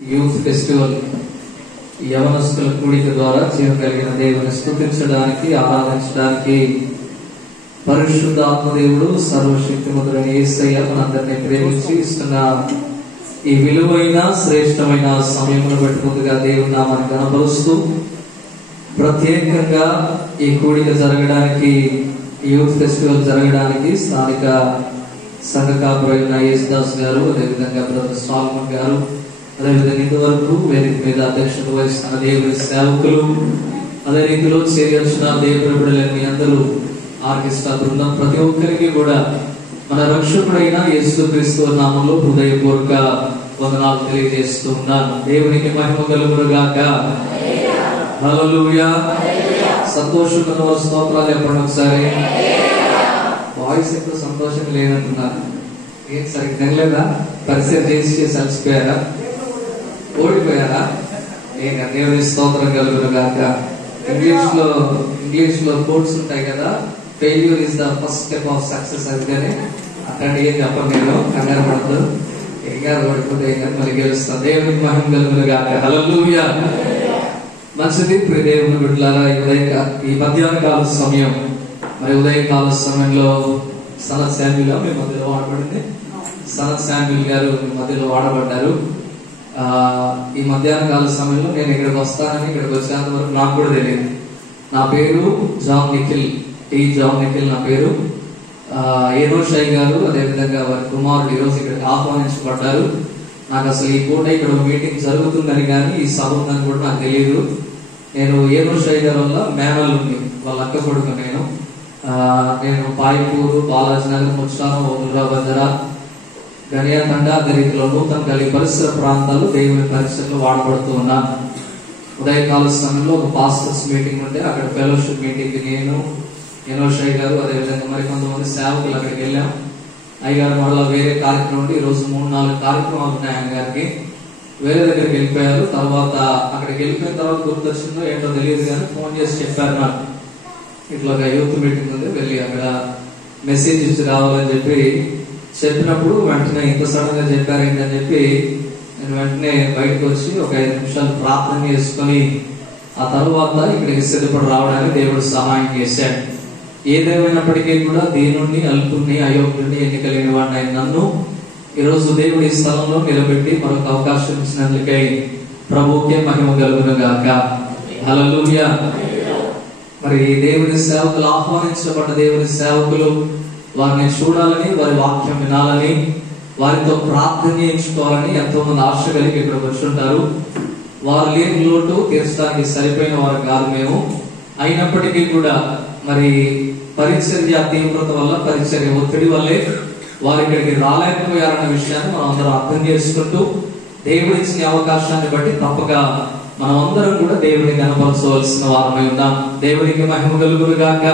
Youth festival యవనస్తుల కూడిక ద్వారా చేయగలిగిన దేవుని స్తుతించడానికి, ఆరాధించడానికి పరిశుద్ధ ఆత్మదేవుడు సర్వశక్తిమంతుడైన యేసయ్య మనందరినీ ప్రేమించి ఇస్తున్న ఈ విలువైన శ్రేష్టమైన సమయమును బట్టి ముందుగా దేవుని నామాన్ని కనపరుస్తూ, ప్రత్యేకంగా ఈ కూడిక జరగడానికి, యూత్ ఫెస్టివల్ జరగడానికి స్థానిక సంఘ కాపురైన యేసుదాస్ గారు, అదేవిధంగా బ్రదర్ సాల్మన్ గారు, అదేవిధంగా ఇంతవరకు వేదిక మీద అధ్యక్షత వహిస్తున్న దేవుని సేవకులు, అదే రీతిలో చేయాల్సిన దేవుని బిడ్డలైన మీ అందరూ, ఆర్కెస్ట్రా బృందం, ప్రతి ఒక్కరికి కూడా మన రక్షకుడైన యేసుక్రీస్తు నామములో హృదయపూర్వక వందనాలు తెలియజేస్తూ ఉన్నాను. దేవునికి మహిమ కలుగును గాక. హల్లెలూయా. సంతోషంగా స్తోత్రాలు చెప్పండి ఒకసారి. వాయిస్ ఎక్కువ సంతోషంగా లేదంటున్నారు. ఏం సరిగ్గా తినలేదా? పరిచయం చేసి అలసిపోయారా? ఓడిపోయారా? దేవుని స్తోత్రం కలుగును గాక. ఇంగ్లీష్ లో కోడ్స్ ఉంటాయి కదా, failure is the first step of success. అందుకని అట్లాంటి ఏం చెప్పను నేను, కంగారు పడద్దు. ఏగారు ఓడిపోతే ఏం మళ్ళీ గెలుస్తాం. దేవునికి మహిమ కలుగును గాక. హల్లెలూయా. మంచిది ప్రియ దేవుని బిడ్డలారా, ఈ మధ్యాహ్న కాల సమయం, మరి ఉదయకాల సమయంలో సనత్ శామ్యూల్ మీ మధ్యలో వాడబడింది. సనత్ శామ్యూల్ గారు మీ మధ్యలో వాడబడ్డారు. ఈ మధ్యాహ్న కాల సమయంలో నేను ఇక్కడికి వస్తానని, ఇక్కడికి వచ్చేంత వరకు నాకు కూడా తెలియదు. నా పేరు John Nikhil, T John Nikhil నా పేరు. ఏనోషై గారు, అదేవిధంగా వారి కుమారుడు ఈరోజు ఇక్కడికి ఆహ్వానించబడ్డారు. నాకు అసలు ఈ పూట ఇక్కడ మీటింగ్ జరుగుతుందని కానీ, ఈ సభ ఉందని కూడా నాకు తెలియదు. నేను ఏనోషై గారి వల్ల మేనల్లుండి వాళ్ళ అక్క కొడుకు. నేను పాయిపూరు, బాలాజీ నగర్, ముచ్చారం, ఓదురా, బంజరా, గనియాతండ, అదే రీతిలో నూతన గలి పరిసర ప్రాంతాలు దేవుని పరిసరలో వాడబడుతూ ఉన్నాను. ఉదయకాల సమయంలో ఒక పాస్టర్స్ మీటింగ్ ఉంటే అక్కడ ఫెలోషిప్ మీటింగ్ నేను, ఏనోషై గారు, అదేవిధంగా మరి కొంతమంది సేవకులు అక్కడికి వెళ్ళాం. అయ్యగారు మరలా వేరే కార్యక్రమం ఉంటే ఈరోజు 3-4 కార్యక్రమాలు ఉన్నాయి. ఆయన గారికి వేరే దగ్గరికి వెళ్ళిపోయారు. తర్వాత అక్కడికి వెళ్ళిపోయిన తర్వాత గుర్తొచ్చిందో ఏంటో తెలియదు కానీ ఫోన్ చేసి చెప్పారు నాకు, ఇట్లా యూత్ మీటింగ్ ఉంది, వెళ్ళి అక్కడ మెసేజ్ ఇచ్చి రావాలని చెప్పినప్పుడు వెంటనే ఇంత సడన్ గా చెప్పారు ఏంటని చెప్పి నేను వెంటనే బయటకు వచ్చి ఒక 5 నిమిషాలు ప్రార్థన చేసుకుని ఆ తర్వాత ఇక్కడికి సిద్ధపడి రావడానికి దేవుడు సహాయం చేశాడు. ఏదేమైనప్పటికీ కూడా దీనుణ్ణి, అల్పుణ్ణి, అయోగ్యుణ్ణి, ఎన్నికలేని వాడిని నన్ను ఈరోజు దేవుడి స్థలంలో నిలబెట్టి మరొక అవకాశం ఇచ్చినందుకై ప్రభువుకే మహిమ కలుగును గాక. హల్లెలూయా. మరి దేవుని సేవకులు, ఆహ్వానించబడ్డ దేవుని సేవకులు, వారిని చూడాలని, వారి వాక్యం వినాలని, వారితో ప్రార్థన చేయించుకోవాలని ఎంతో మంది ఆశ కలిగి ఇక్కడ వచ్చుంటారు. వారు లేని లోటు తీర్చడానికి సరిపోయిన వారు కాదు మేము. అయినప్పటికీ కూడా మరి పరిచర్య తీవ్రత వల్ల, పరిచర్య ఒత్తిడి వల్లే వారు ఇక్కడికి రాలేకపోయారన్న విషయాన్ని మనం అందరం అర్థం చేసుకుంటూ, దేవుడు ఇచ్చిన అవకాశాన్ని బట్టి తప్పక మనం అందరం కూడా దేవుని కనపరచవలసిన వారమై ఉన్నాం. దేవునికి మహిమ కలుగును గాక.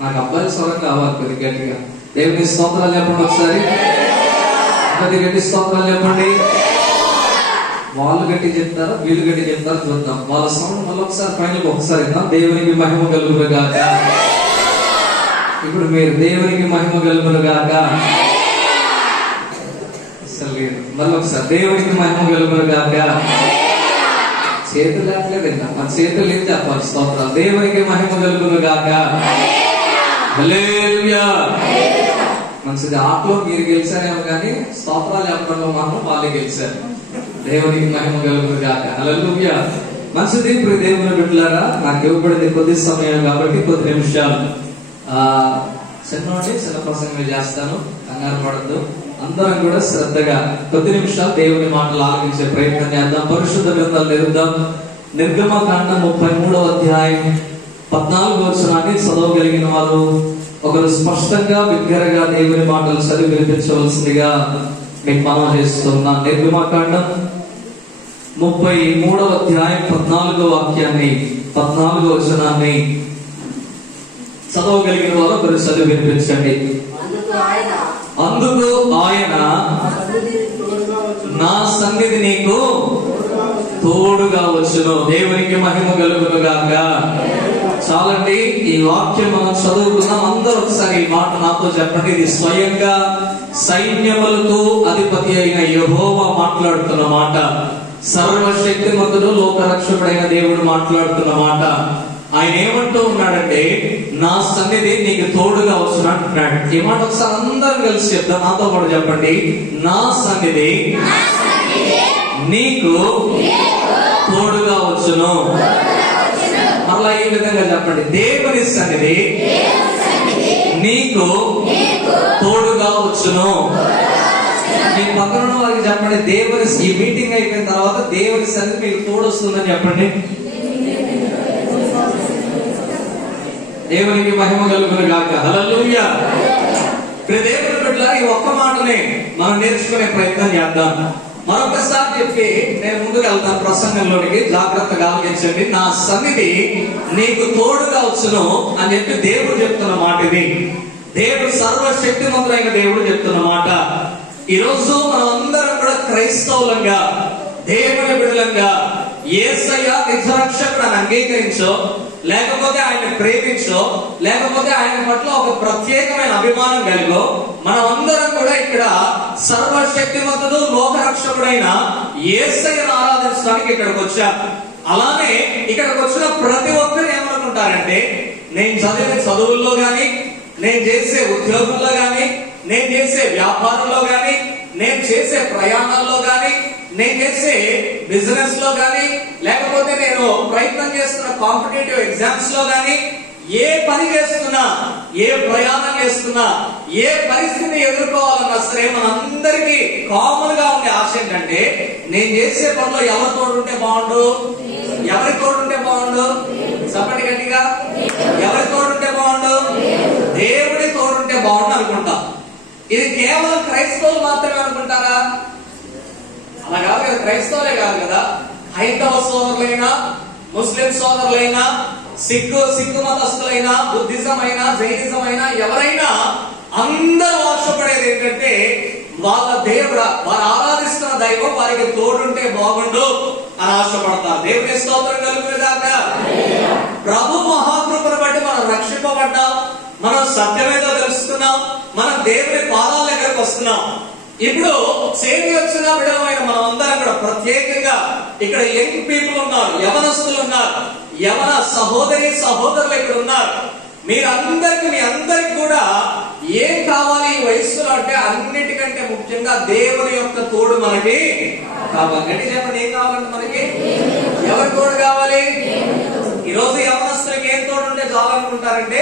నాకు అబ్బాయి స్వరం కావాలి కొద్ది గట్టిగా. దేవుని స్తోత్రాలు చెప్పండి ఒకసారి. కొద్ది గట్టి స్తోత్రాలు చెప్పండి. వాళ్ళు గట్టి చెప్తారా, వీళ్ళు గట్టి చెప్తారా చూద్దాం. వాళ్ళ సౌండ్ మళ్ళీ ఒకసారి ఫైనల్ ఒకసారి ఇద్దాం. దేవునికి మహిమ కలుగును గాక. ఇప్పుడు మీరు దేవునికి మహిమ కలుగును గాక. మళ్ళీ ఒకసారి దేవునికి మహిమ కలుగును గాక. చేతులు లేట్లేదు, మన చేతులు ఏం చెప్పాలి స్తోత్రాలు. దేవునికి మహిమ కలుగును గాక. హల్లెలూయా. మంచిది. ఆటలో మీరు గెలిచారేమో కానీ స్తోత్రాలు చెప్పడంలో మాత్రం వాళ్ళే గెలిచారు. దేవునికి మహిమ కలుగును గాక. హల్లెలూయా. మంచిది. ఇప్పుడు దేవుని బిడ్డలారా, నాకు ఇవ్వబడింది కొద్ది సమయం కాబట్టి కొద్ది నిమిషాలు చిన్న ప్రసంగం చేస్తాను. కంగారు పడద్దు. అందరం కూడా శ్రద్ధగా కొద్ది నిమిషాలు దేవుని మాటలు ఆలకించే ప్రయత్నం చేద్దాం. పరిశుద్ధ గ్రంథాలు తెరుద్దాం. నిర్గమకాండం 33వ అధ్యాయం 14వ వచనాన్ని చదవగలిగిన వారు ఒకరు స్పష్టంగా బిగ్గరగా దేవుని మాటలు చదివి వినిపించవలసిందిగా మీకు మనం చేస్తున్నా. నిర్గమకాండం 33వ అధ్యాయం 14వ వాక్యాన్ని, 14వ వచనాన్ని చదవగలిగిన వారు ఒకరు చదివి వినిపించండి. అందుకు ఆయన, నా సన్నిధి నీకు తోడుగా వచ్చును. దేవునికి మహిమ కలుగును గాక. చాలండి, ఈ వాక్యం మనం చదువుకున్నాం. అందరూ ఒకసారి ఈ మాట నాతో చెప్పండి. ఇది స్వయంగా సైన్యములకు అధిపతి అయిన యెహోవా మాట్లాడుతున్న మాట. సర్వశక్తిమంతుడు లోకరక్షకుడైన దేవుడు మాట్లాడుతున్న మాట. ఆయన ఏమంటూ ఉన్నాడంటే, నా సన్నిధి నీకు తోడుగా వచ్చును అంటున్నాడు. ఈ మాట ఒకసారి అందరం కలిసి చెప్తాం. నాతో పాటు చెప్పండి, నా సన్నిధి నీకు తోడుగా వచ్చును. మరలా ఈ విధంగా చెప్పండి, దేవుని సన్నిధి నీకు తోడుగా వచ్చును. మీ పక్కన వారికి చెప్పండి, దేవుని, ఈ మీటింగ్ అయిపోయిన తర్వాత దేవుని సన్నిధి మీకు తోడు వస్తుందని చెప్పండి. దేవునికి మహిమ కలుగును గాక. హల్లెలూయా. దేవుని బిడ్డలారా, ఈ ఒక్క మాటనే మనం నేర్చుకునే ప్రయత్నం చేద్దాం. మరొకసారి చెప్పి నేను ముందుకు వెళ్తాను ప్రసంగంలోనికి. జాగ్రత్తగా ఆలోచించండి. నా సన్నిధి నీకు తోడుగా వచ్చును అని చెప్పి దేవుడు చెప్తున్న మాట ఇది. దేవుడు సర్వశక్తిమంతుడైన దేవుడు చెప్తున్న మాట. ఈ రోజు మనం అందరం కూడా క్రైస్తవులంగా, దేవుని బిడ్డలంగా యేసయ్య నిజ రక్షకుడు అని అంగీకరించో, లేకపోతే ఆయన ప్రేమించో, లేకపోతే ఆయన పట్ల ఒక ప్రత్యేకమైన అభిమానం కలిగో, మనం అందరం కూడా ఇక్కడ సర్వశక్తిమంతుడు లోకరక్షకుడైన యేసయ్యను ఆరాధించడానికి ఇక్కడికి వచ్చాం. అలానే ఇక్కడికి వచ్చిన ప్రతి ఒక్కరు ఏమనుకుంటారంటే, నేను చదివే చదువుల్లో గాని, నేను చేసే ఉద్యోగంలో గాని, నేను చేసే వ్యాపారంలో గాని, నేను చేసే ప్రయాణాల్లో గాని, నేను చేసే బిజినెస్ లో గాని, లేకపోతే నేను ప్రయత్నం చేస్తున్న కాంపిటేటివ్ ఎగ్జామ్స్ లో గాని, ఏ పని చేస్తున్నా, ఏ ప్రయాణం చేస్తున్నా, ఏ పరిస్థితిని ఎదుర్కోవాలన్నా సరే మనందరికీ కామన్ గా ఉండే ఆశ ఏంటంటే, నేను చేసే పనిలో ఎవరి తోడుంటే బాగుండు, ఎవరి తోడుంటే బాగుండు, చెప్పండి గట్టిగా, ఎవరి తోడుంటే బాగుండు, దేవుడి తోడుంటే బాగుండు అనుకుంటా. ఇది కేవలం క్రైస్తవులు మాత్రమే అనుకుంటారా? అలా కాదు కదా. క్రైస్తవులే కాదు కదా, హైందవ సోదరులైనా, ముస్లిం సోదరులైనా, సిక్కు మతస్థులైనా, బుద్ధిజం అయినా, జైనిజం అయినా, ఎవరైనా అందరూ ఆశపడేది ఏంటంటే, వాళ్ళ దేవుడు, వారు ఆరాధిస్తున్న దైవం వారికి తోడుంటే బాగుండు అని ఆశపడతారు. దేవుని స్తోత్రం కలుగునుగాక. ప్రభు మహాకృపను బట్టి మనం రక్షింపబడ్డాం, మనం సత్యమేదో తెలుసుకున్నాం, మనం దేవుని పాదాల దగ్గరకు వస్తున్నాం. ఇప్పుడు చేరి వచ్చిన విడమైన మనం అందరం కూడా ప్రత్యేకంగా ఇక్కడ యంగ్ పీపుల్ ఉన్నారు, యవనస్తులు ఉన్నారు, యవన సహోదరి సహోదరులు ఇక్కడ ఉన్నారు. మీరందరికి, మీ అందరికి కూడా ఏం కావాలి ఈ వయస్సులో అంటే, అన్నిటికంటే ముఖ్యంగా దేవుని యొక్క తోడు మనకి కావాలి. గట్టి చెప్పండి, ఏం కావాలంటే మనకి? ఎవరి తోడు కావాలి? ఈ రోజు యవనస్తులకి ఏం తోడు ఉంటే చాలనుకుంటారంటే,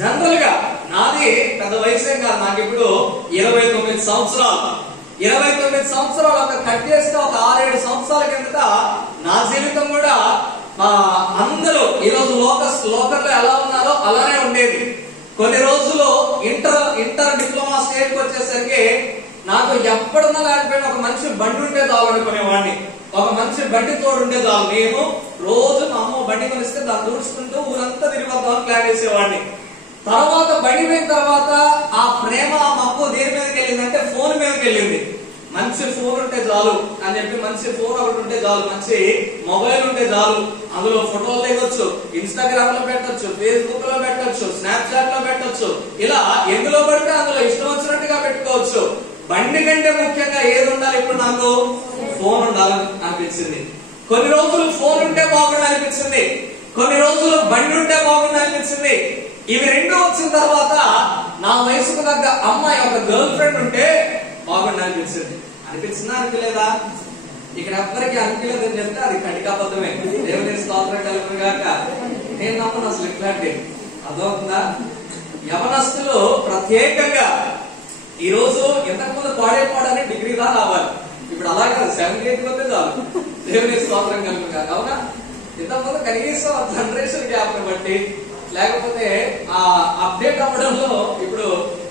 జనరల్ గా నాది పెద్ద వయసే కాదు, నాకు ఇప్పుడు 29 సంవత్సరాలు. 29 సంవత్సరాలు అంత కట్ చేస్తే ఒక 6-7 సంవత్సరాల కిందట నా జీవితం కూడా అందరూ ఈరోజు లోకల్లో ఎలా ఉన్నారో అలానే ఉండేది. కొన్ని రోజులు ఇంటర్ డిప్లొమా స్టేజ్కి వచ్చేసరికి నాకు ఎప్పుడున్నా లేకపోయినా ఒక మంచి బండి ఉంటే చాలు అనుకునేవాడిని. ఒక మంచి బండి తోడుంటే చాలు. నేను రోజు మా అమ్మ బండి కొనిస్తే దాన్ని దూడుచుకుంటూ ఊరంతా తిరిగిపోతామని ప్లాన్ చేసేవాడిని. తర్వాత బండి పోయిన తర్వాత ఆ ప్రేమ, ఆ మప్పు దేని మీదకి వెళ్ళిందంటే ఫోన్ మీదకి వెళ్ళింది. మంచి ఫోన్ ఉంటే చాలు అని చెప్పి, మంచి ఫోన్ ఒకటి ఉంటే చాలు, మంచి మొబైల్ ఉంటే చాలు, అందులో ఫోటోలు దిగొచ్చు, ఇన్స్టాగ్రామ్ లో పెట్టొచ్చు, ఫేస్బుక్ లో పెట్టొచ్చు, స్నాప్చాట్ లో పెట్టొచ్చు, ఇలా ఎందులో పడితే అందులో ఇష్టం వచ్చినట్టుగా పెట్టుకోవచ్చు. బండి కంటే ముఖ్యంగా ఏది ఉండాలి ఇప్పుడు నాకు? ఫోన్ ఉండాలని అనిపించింది. కొన్ని రోజులు ఫోన్ ఉంటే బాగుండి అనిపించింది, కొన్ని రోజులు బండి ఉంటే బాగుండి అనిపించింది. ఇవి రెండు వచ్చిన తర్వాత నా వయసుకు తగ్గ అమ్మాయి, ఒక గర్ల్ ఫ్రెండ్ ఉంటే బాగుండి అనిపించింది. అనిపించిందా, అనిపించలేదా? ఇక్కడ ఎవ్వరికి అనిపించలేదని చెప్తే అది కటికాబద్ధమే. దేవుని స్తోత్రం కలుగును గాక. నేను నమ్మను అసలు ఇట్లాంటి. అదవుతుందా? యవనస్తులు ప్రత్యేకంగా ఈ రోజు ఇంతకుముందు పాడని డిగ్రీ దా రావాలి, ఇప్పుడు అలా కాదు, 7-8 వస్తే చాలు. దేవుని స్తోత్రం కలుగును గాక. అవునా? ఇంతకుముందు కనీసం జనరేషన్ గ్యాప్ ని బట్టి, లేకపోతే ఆ అప్డేట్ అవ్వడంలో, ఇప్పుడు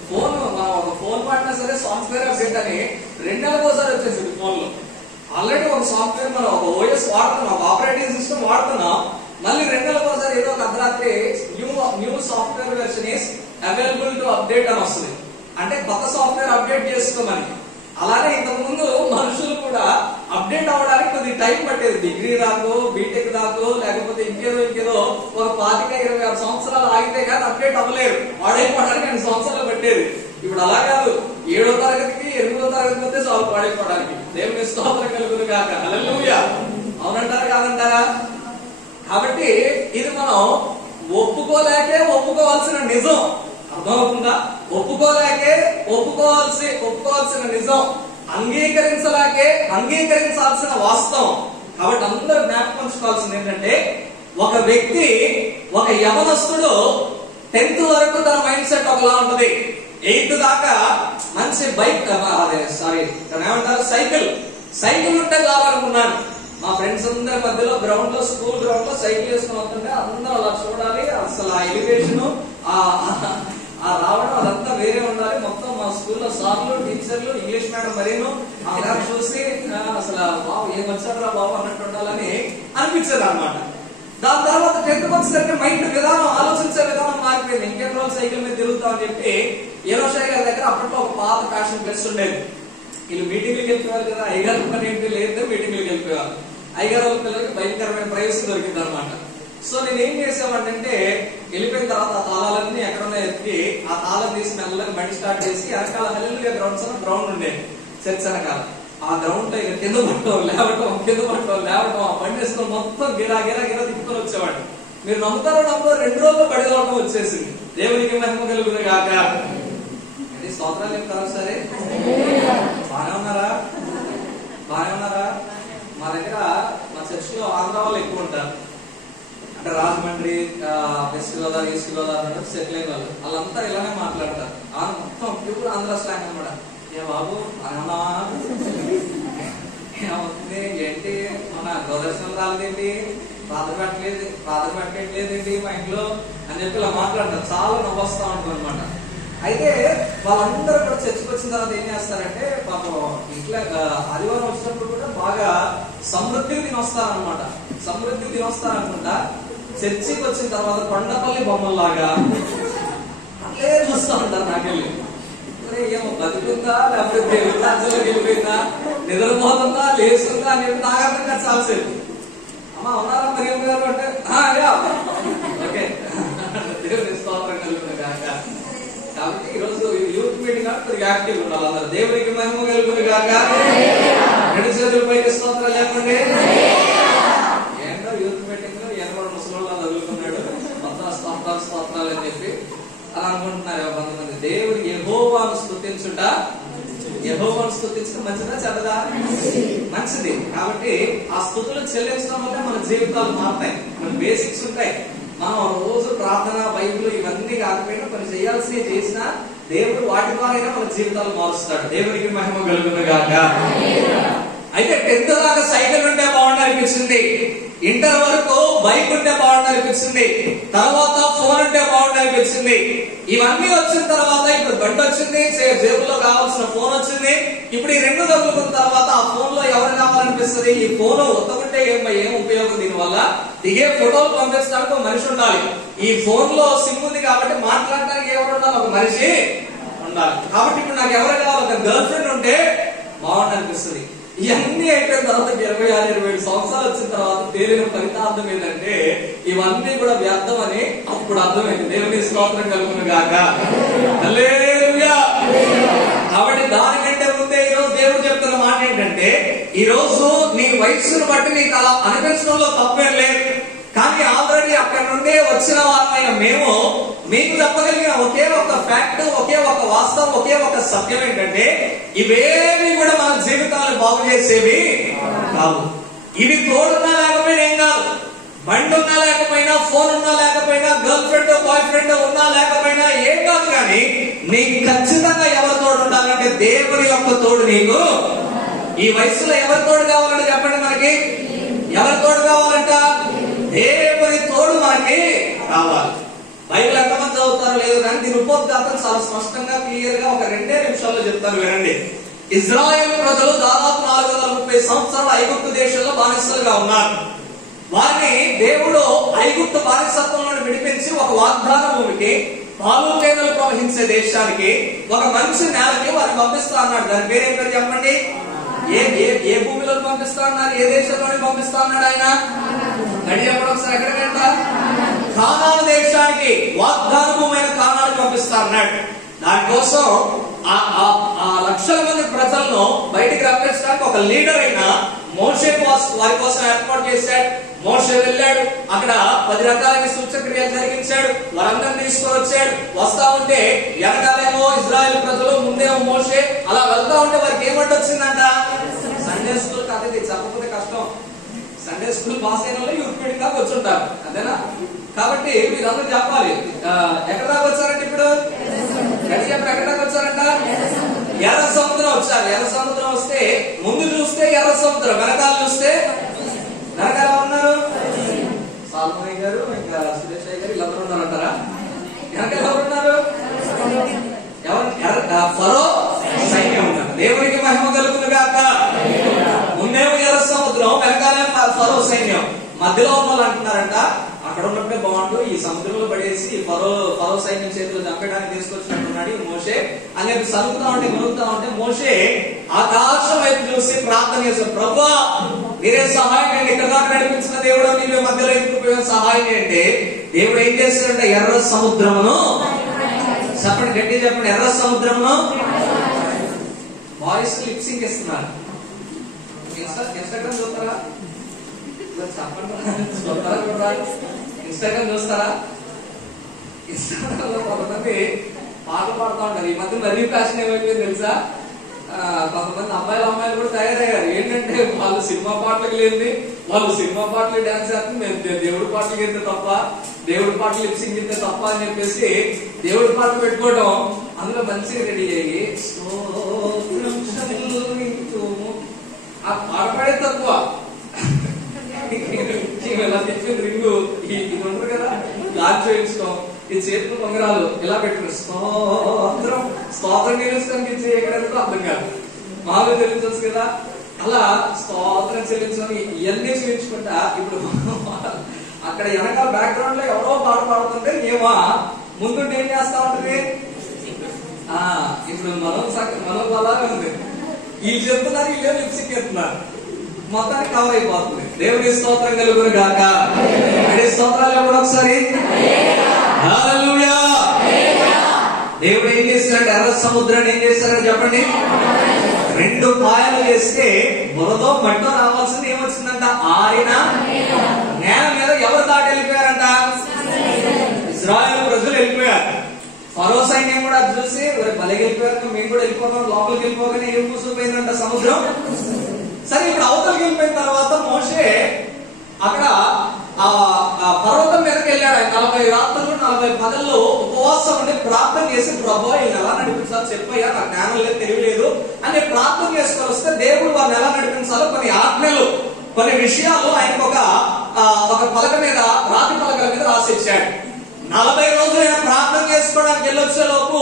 ఫోన్, మనం ఒక ఫోన్ వాడినా సరే సాఫ్ట్వేర్ అప్డేట్ అని 2 నెలలకు ఒకసారి వచ్చేసింది ఫోన్ లో. ఆల్రెడీ ఒక సాఫ్ట్వేర్, మనం ఒక ఓఎస్ వాడుతున్నాం, ఒక ఆపరేటింగ్ సిస్టమ్ వాడుతున్నాం, మళ్ళీ 2 నెలలకు ఒకసారి ఏదో ఒక అర్ధరాత్రి new software version is available to update అని వస్తుంది. అంటే కొత్త సాఫ్ట్వేర్ అప్డేట్ చేసుకోమని. అలానే ఇంతకు ముందు మనుషులు కూడా అప్డేట్ అవ్వడానికి కొద్ది టైం పట్టేది. డిగ్రీ దాకో, బీటెక్ దాకో, లేకపోతే ఇంకేదో ఒక 5 25-26 సంవత్సరాలు ఆగితే కానీ అప్డేట్ అవ్వలేరు. పాడైపోవడానికి 2 సంవత్సరాలు పట్టేది. ఇప్పుడు అలా కాదు, 7వ తరగతికి 8వ తరగతి వస్తే చాలు పాడైపోవడానికి. దేవుని స్తోత్రం కలుగును గాక. హల్లెలూయా. అవునంటారా కాదంటారా? కాబట్టి ఇది మనం ఒప్పుకోవాల్సిన నిజం. అర్థమవుతుందా? ఒప్పుకోవాల్సిన నిజం, అంగీకరించాల్సిన వాస్తవం. కాబట్టి అందరూ జ్ఞాపకం ఉంచుకోవాల్సింది ఏంటంటే, ఒక వ్యక్తి, ఒక యవనస్తుడు 10th వరకు తన మైండ్ సెట్ ఒకలా ఉంటది. 8th దాకా మంచి బైక్, ఏమంటారు, సైకిల్ ఉంటే కావాలనుకున్నాను. మా ఫ్రెండ్స్ అందరి మధ్యలో స్కూల్ గ్రౌండ్ లో సైకిల్ వేసుకుని వస్తుంటే అందరూ అలా చూడాలి. అసలు ఆ ఎలివేషన్, ఆ రావడం అదంతా వేరే ఉండాలి. మొత్తం మా స్కూల్లో సార్లు, టీచర్లు, ఇంగ్లీష్ మేడం మరీను అలా చూసి అసలు బాబు ఏమొచ్చారా బాబు అన్నట్టు ఉండాలని అనిపించేది అనమాట. దాని తర్వాత 10th వచ్చేసరికి మైండ్ విధానం, ఆలోచించే విధానం మారిపోయింది. ఇంకెన్ని రోజులు సైకిల్ మీద తిరుగుతాం అని చెప్పి ఏరోషాయి గారి దగ్గర అప్పట్లో ఒక పాత ఫ్యాషన్ ప్లస్ ఉండేది. వీళ్ళు మీటింగ్లకు వెళ్ళిపోయారు కదా, అయ్యగారు పని ఏంటి లేదు, మీటింగ్లకు వెళ్ళిపోయారు. అయ్యగారు వాళ్ళ పిల్లలకి భయంకరమైన ప్రైవసీ దొరికింది అనమాట. సో నేను ఏం చేసామంటే, వెళ్ళిపోయిన తర్వాత ఆ తాళాలన్నీ ఎక్కడన్నా ఎత్తి ఆ తాళం తీసి మెల్లగా బండి స్టార్ట్ చేసి వెనకాల హల్లెలూయా గ్రౌండ్స్ అన్న గ్రౌండ్ ఉండేది చర్చ్ వెనకాల. ఆ గ్రౌండ్ లో ఇక కింద పట్టడం లేవటం ఆ బండి వేసుకొని మొత్తం గిరా తిప్పుకొని వచ్చేవాడు. మీరు నమ్ముతారో 2 రోజుల్లో బడి రావడం వచ్చేసింది. దేవునికి మహిమ కలుగును గాక. అంటే స్తోత్రాలు చెప్తారా సరే? బానే ఉన్నారా? మా దగ్గర మా చర్చ్ లో ఆంధ్ర వాళ్ళు ఎక్కువ ఉంటారు. అంటే రాజమండ్రి, వెస్ట్ గోదావరి, ఈస్ట్ గోదావరి అంటే సెటిల్ అయిన వాళ్ళు, వాళ్ళంతా ఇలానే మాట్లాడతారు. మొత్తం ప్యూర్ ఆంధ్ర స్లాంగ్ అనమాట. ఏ బాబు ఏమవుతుంది ఏంటి, మన దూరదర్శనం రాలేదేంటి, ప్రార్థన పెట్టలేదేంటి మా ఇంట్లో అని చెప్పి ఇలా మాట్లాడతారు. చాలా నవ్వొస్తా ఉంటుంది అనమాట. అయితే వాళ్ళందరూ కూడా చర్చకు వచ్చిన తర్వాత ఏం చేస్తారంటే, పాపం ఇంట్లో ఆదివారం వచ్చినప్పుడు కూడా బాగా సమృద్ధికి తినొస్తారనమాట. తినొస్తారనుకుంటా. చర్చికి వచ్చిన తర్వాత కొండపల్లి బొమ్మల్లాగా అట్లే చూస్తూ ఉంటారు. నాకెళ్ళి ఏమో బతుకుందా లేకపోతే దేవుడి రాజ్యంలోకి వెళ్ళిపోయిందా, నిద్రపోతుందా లేస్తుందా అనేది నాకు అర్థం కాదు. చాలాసేపు అమ్మ ఉన్నారా మరి ఏం గారు అంటే ఓకే దేవుని స్తోత్రం కలుగును గాక. కాబట్టి ఈరోజు యూత్ మీటింగ్ కొద్దిగా యాక్టివ్ ఉండాలి అందరూ. దేవునికి మహిమ కలుగును గాక. 2 చేతుల పైకి స్తోత్రాలు చెప్పండి. ఏంటో యూత్ మీటింగ్ లో ఎనభై ముసలోళ్ళ తగులుకున్నాడు మొత్తం స్తోత్రాలు అని చెప్పి అలా అనుకుంటున్నారు కొంతమంది. దేవుడికి యెహోవాను స్తుతించడం మంచిదా చెడ్డదా? మంచిది. కాబట్టి ఆ స్తుతులు చెల్లించడం వల్ల మన జీవితాలు మారుతాయి, మన బేసిక్స్ ఉంటాయి. మనం రోజు ప్రార్థన, బైబిల్ ఇవన్నీ కాకపోయినా కొన్ని చేయాల్సినవి చేసినా దేవుడు వాటి ద్వారా మన జీవితాలు మారుస్తాడు. దేవునికి మహిమ కలుగును గాక. అయితే 10th దాకా సైకిల్ ఉంటే బాగుండు అనిపించింది, ఇంటర్ వరకు బైక్ ఉంటే బాగుండు అనిపించింది, తర్వాత ఫోన్ ఉంటే బాగుండు అనిపించింది. ఇవన్నీ వచ్చిన తర్వాత ఇప్పుడు బండి వచ్చింది, జేబులో కావాల్సిన ఫోన్ వచ్చింది. ఇప్పుడు ఈ 2 తగులుకున్న తర్వాత ఆ ఫోన్ లో ఎవరు కావాలనిపిస్తుంది? ఈ ఫోన్ ఉత్తకుంటే ఏం ఉపయోగం? దీనివల్ల దిగే ఫోటోలు పంపించడానికి ఒక మనిషి ఉండాలి. ఈ ఫోన్ లో సిమ్ ఉంది కాబట్టి మాట్లాడటానికి ఎవరు ఉండాలి? ఒక మనిషి ఉండాలి. కాబట్టి ఇప్పుడు నాకు ఎవరు కావాలి? ఒక గర్ల్ ఫ్రెండ్ ఉంటే బాగుండు అనిపిస్తుంది. ఇవన్నీ అయిపోయిన తర్వాత 26-27 సంవత్సరాలు వచ్చిన తర్వాత తేలిన ఫలితార్థం ఏంటంటే ఇవన్నీ కూడా వ్యర్థం అని అప్పుడు అర్థమైంది. దేవుని స్తోత్రం కలుగును గాక. హల్లెలూయా. కాబట్టి దానికంటే ముందే ఈరోజు దేవుడు చెప్తున్న మాట ఏంటంటే, ఈ రోజు నీ వయస్సును బట్టి నీకు అలా అనిపించడంలో తప్పేం లేదు. కానీ ఆల్రెడీ అక్కడ నుండి వచ్చిన వారైన మేము మీకు చెప్పగలిగిన ఒకే ఒక ఫ్యాక్ట్, ఒకే ఒక వాస్తవం, ఒకే ఒక సత్యం ఏంటంటే, ఇవేవి కూడా మన జీవితాలను బాగు చేసేవి కావు. ఇవి తోడున్నా లేకపోయినా ఏం కాదు, బండి ఉన్నా లేకపోయినా, ఫోన్ ఉన్నా లేకపోయినా, గర్ల్ ఫ్రెండ్ బాయ్ ఫ్రెండ్ ఉన్నా లేకపోయినా ఏం కాదు. కానీ నీకు ఖచ్చితంగా ఎవరి తోడు ఉండాలంటే దేవుని యొక్క తోడు నీకు. ఈ వయసులో ఎవరి తోడు కావాలంటే చెప్పండి మనకి? ఎవరి తోడు కావాలంట? దేవుని తోడు మనకి కావాలి. బైబిల్ ఎంతమంది చదువుతారో లేదు కానీ దీని ఉపోద్ఘాతం చాలా స్పష్టంగా క్లియర్ గా ఒక 2 నిమిషాల్లో చెప్తాను వినండి. ఇజ్రాయెల్ ప్రజలు దాదాపు 430 సంవత్సరాలు ఐగుప్తు దేశంలో బానిసలుగా ఉన్నారు. వారిని దేవుడు ఐగుప్తు బానిసత్వం నుండి విడిపించి ఒక వాగ్దాన భూమికి, పాలు తేనెలు ప్రవహించే దేశానికి, ఒక మంచి నేలకి వారిని పంపిస్తా అన్నాడు. దాని పేరేం పేరు చెప్పండి? ఏ భూమిలో పంపిస్తా అన్నారు? ఏ దేశంలోనే పంపిస్తా అన్నాడు ఆయన? గడి చెప్పడం ఒకసారి ఎక్కడికంట? కానాను దేశానికి, వాగ్దాన భూమైన కానాను పంపిస్తా అన్నాడు. దానికోసం ఆ లక్షల మంది ప్రజలను బయటికి రప్పించడానికి ఒక లీడర్ అయిన మోషే వారి కోసం ఏర్పాటు చేశాడు. మోషే వెళ్ళాడు, అక్కడ 10 రకాలైన సూచక్రియలు జరిగించాడు, వారందరిని తీసుకొని వచ్చాడు. వస్తా ఉంటే వెనకాలేమో ఇజ్రాయెల్ ప్రజలు, ముందేమో మోషే. అలా వెళ్తా ఉంటే వారికి ఏమంటే వచ్చిందంట, సండే స్కూల్ కథ ఇది చెప్పకపోతే కష్టం. సండే స్కూల్ పాస్ అయిన వాళ్ళు యూత్ మీటింగ్ దాకా వచ్చుంటారు, అంతేనా? కాబట్టి మీరందరూ చెప్పాలి. ఎక్కడ దాకా వచ్చారంటే ఇప్పుడు ఎక్కడ దాకా వచ్చారంట? ఎర్ర సముద్రం వచ్చారు. ఎర్ర సముద్రం వస్తే ముందు చూస్తే ఎర్ర సముద్రం, వెనకాల చూస్తే వెనకాల ఉన్నారు సాల్మయ్య గారు, ఇంకా సురేష్ గారు, వీళ్ళందరూ ఉన్నారంటారా? వెనకాల ఎవరున్నారు? ఫరో సైన్యం ఉన్నారు. దేవునికి మహిమ కలుగును గాక. ముందేమో ఎర్ర సముద్రం, వెనకాలే ఫరో సైన్యం. మధ్యలో ఉన్న వాళ్ళు అంటున్నారంట, అక్కడ ఉన్నప్పుడే బాగుండు, ఈ సముద్రంలో పడేసి ఫరో సైన్యం చేతిలో చంపడానికి తీసుకొచ్చినట్టున్నాడు ఈ మోషే అని చెప్పి సరుగుతా ఉంటే మునుగుతా ఉంటే మోషే ఆకాశం వైపు చూసి ప్రార్థన చేశాడు, ప్రభువా మీరే సహాయం చేయండి, ఇక్కడ దాకా నడిపించిన దేవుడు నీవే మధ్యలో ఎందుకు సహాయం చేయండి. దేవుడు ఏం చేస్తాడంటే ఎర్ర సముద్రమును, చెప్పండి గట్టి చెప్పండి, ఎర్ర సముద్రమును. వాయిస్ లిప్సింగ్ ఇస్తున్నారు. ఇన్స్టాగ్రామ్ చూస్తారా? ఇన్స్టాగ్రామ్ చూస్తారా? ఇన్స్టాగ్రామ్ లో కొంతమంది పాటలు పాడుతూ ఉంటారు. ఈ మధ్య మరీ ఫ్యాషన్ ఏమైపోయింది తెలుసా? కొంతమంది అమ్మాయిలు కూడా తయారయ్యారు. ఏంటంటే వాళ్ళు సినిమా పాటలకు లేని, వాళ్ళు సినిమా పాటలు డాన్స్ చేస్తే మేము దేవుడి పాటలు ఎత్తే తప్ప, దేవుడి పాటలు లిప్సింగ్ చేస్తే తప్ప అని చెప్పేసి దేవుడి పాటలు పెట్టుకోవడం, అందులో మంచిగా రెడీ అయ్యి ఆ పాట పాడే తక్కువ. ఇలా చెప్పింది రింగు ఇది ఉంటారు కదా, గాలి చేయించడం, ఈ చేతులు పొంగరాలు ఇలా పెట్టుకుని స్తోత్రం చెల్లించడానికి ఎక్కడెందుకు అర్థం కాదు, మామూలు చెల్లించవచ్చు కదా. అలా స్తోత్రం చెల్లించడం ఇవన్నీ చెల్లించుకుంటా ఇప్పుడు అక్కడ వెనకాల బ్యాక్గ్రౌండ్ లో ఎవరో పాట పాడుతుంటే ఏమో ముందుంటే ఏం చేస్తా ఉంటుంది. ఇప్పుడు మనం అలాగే ఉంది, వీళ్ళు చెప్తున్నారు, వీళ్ళు లిప్సింగ్ చెప్తున్నారు, మొత్తానికి కవర్ అయిపోతుంది. దేవుని స్తోత్రం కలుగును గాక. స్తోత్రాలు కూడా ఒకసారి హల్లెలూయా. దేవుడు ఏం చేశాడంటే ఎర్ర సముద్రాన్ని ఏం చేశారని చెప్పండి, 2 పాయలు చేస్తే బురదో మట్టో రావాల్సింది ఏమొచ్చిందంట, ఆరిన నేల మీద ఎవరు దాటి వెళ్ళిపోయారంట, ఇశ్రాయేలు ప్రజలు వెళ్ళిపోయారు. ఫరో సైన్యం కూడా అది చూసి బలకి వెళ్ళిపోయారు, మేము కూడా వెళ్ళిపోతాం, లోపలికి వెళ్ళిపోగానే ఏం కూసుకుపోయిందంట సముద్రం. సరే ఇప్పుడు అవతలికి వెళ్ళిపోయిన తర్వాత మోషే అక్కడ ఆ పర్వతం మీదకి వెళ్ళాడు. 40 రాత్రులు 40 పగళ్ళు ఉపవాసం ఉండి ప్రార్థన చేసి, ప్రభువా వీళ్ళని ఎలా నడిపించాలో చెప్పయ్యా, నాకు జ్ఞానం లేదు, తెలియలేదు అని ప్రార్థన చేసుకొని వస్తే దేవుడు వారిని ఎలా నడిపించాలో కొన్ని ఆజ్ఞలు, కొన్ని విషయాలు ఆయనకు ఒక పలక మీద, రాతి పలకల మీద రాసిచ్చాడు. 40 రోజులు ఆయన ప్రార్థన చేసుకోవడానికి వెళ్ళొచ్చే లోపు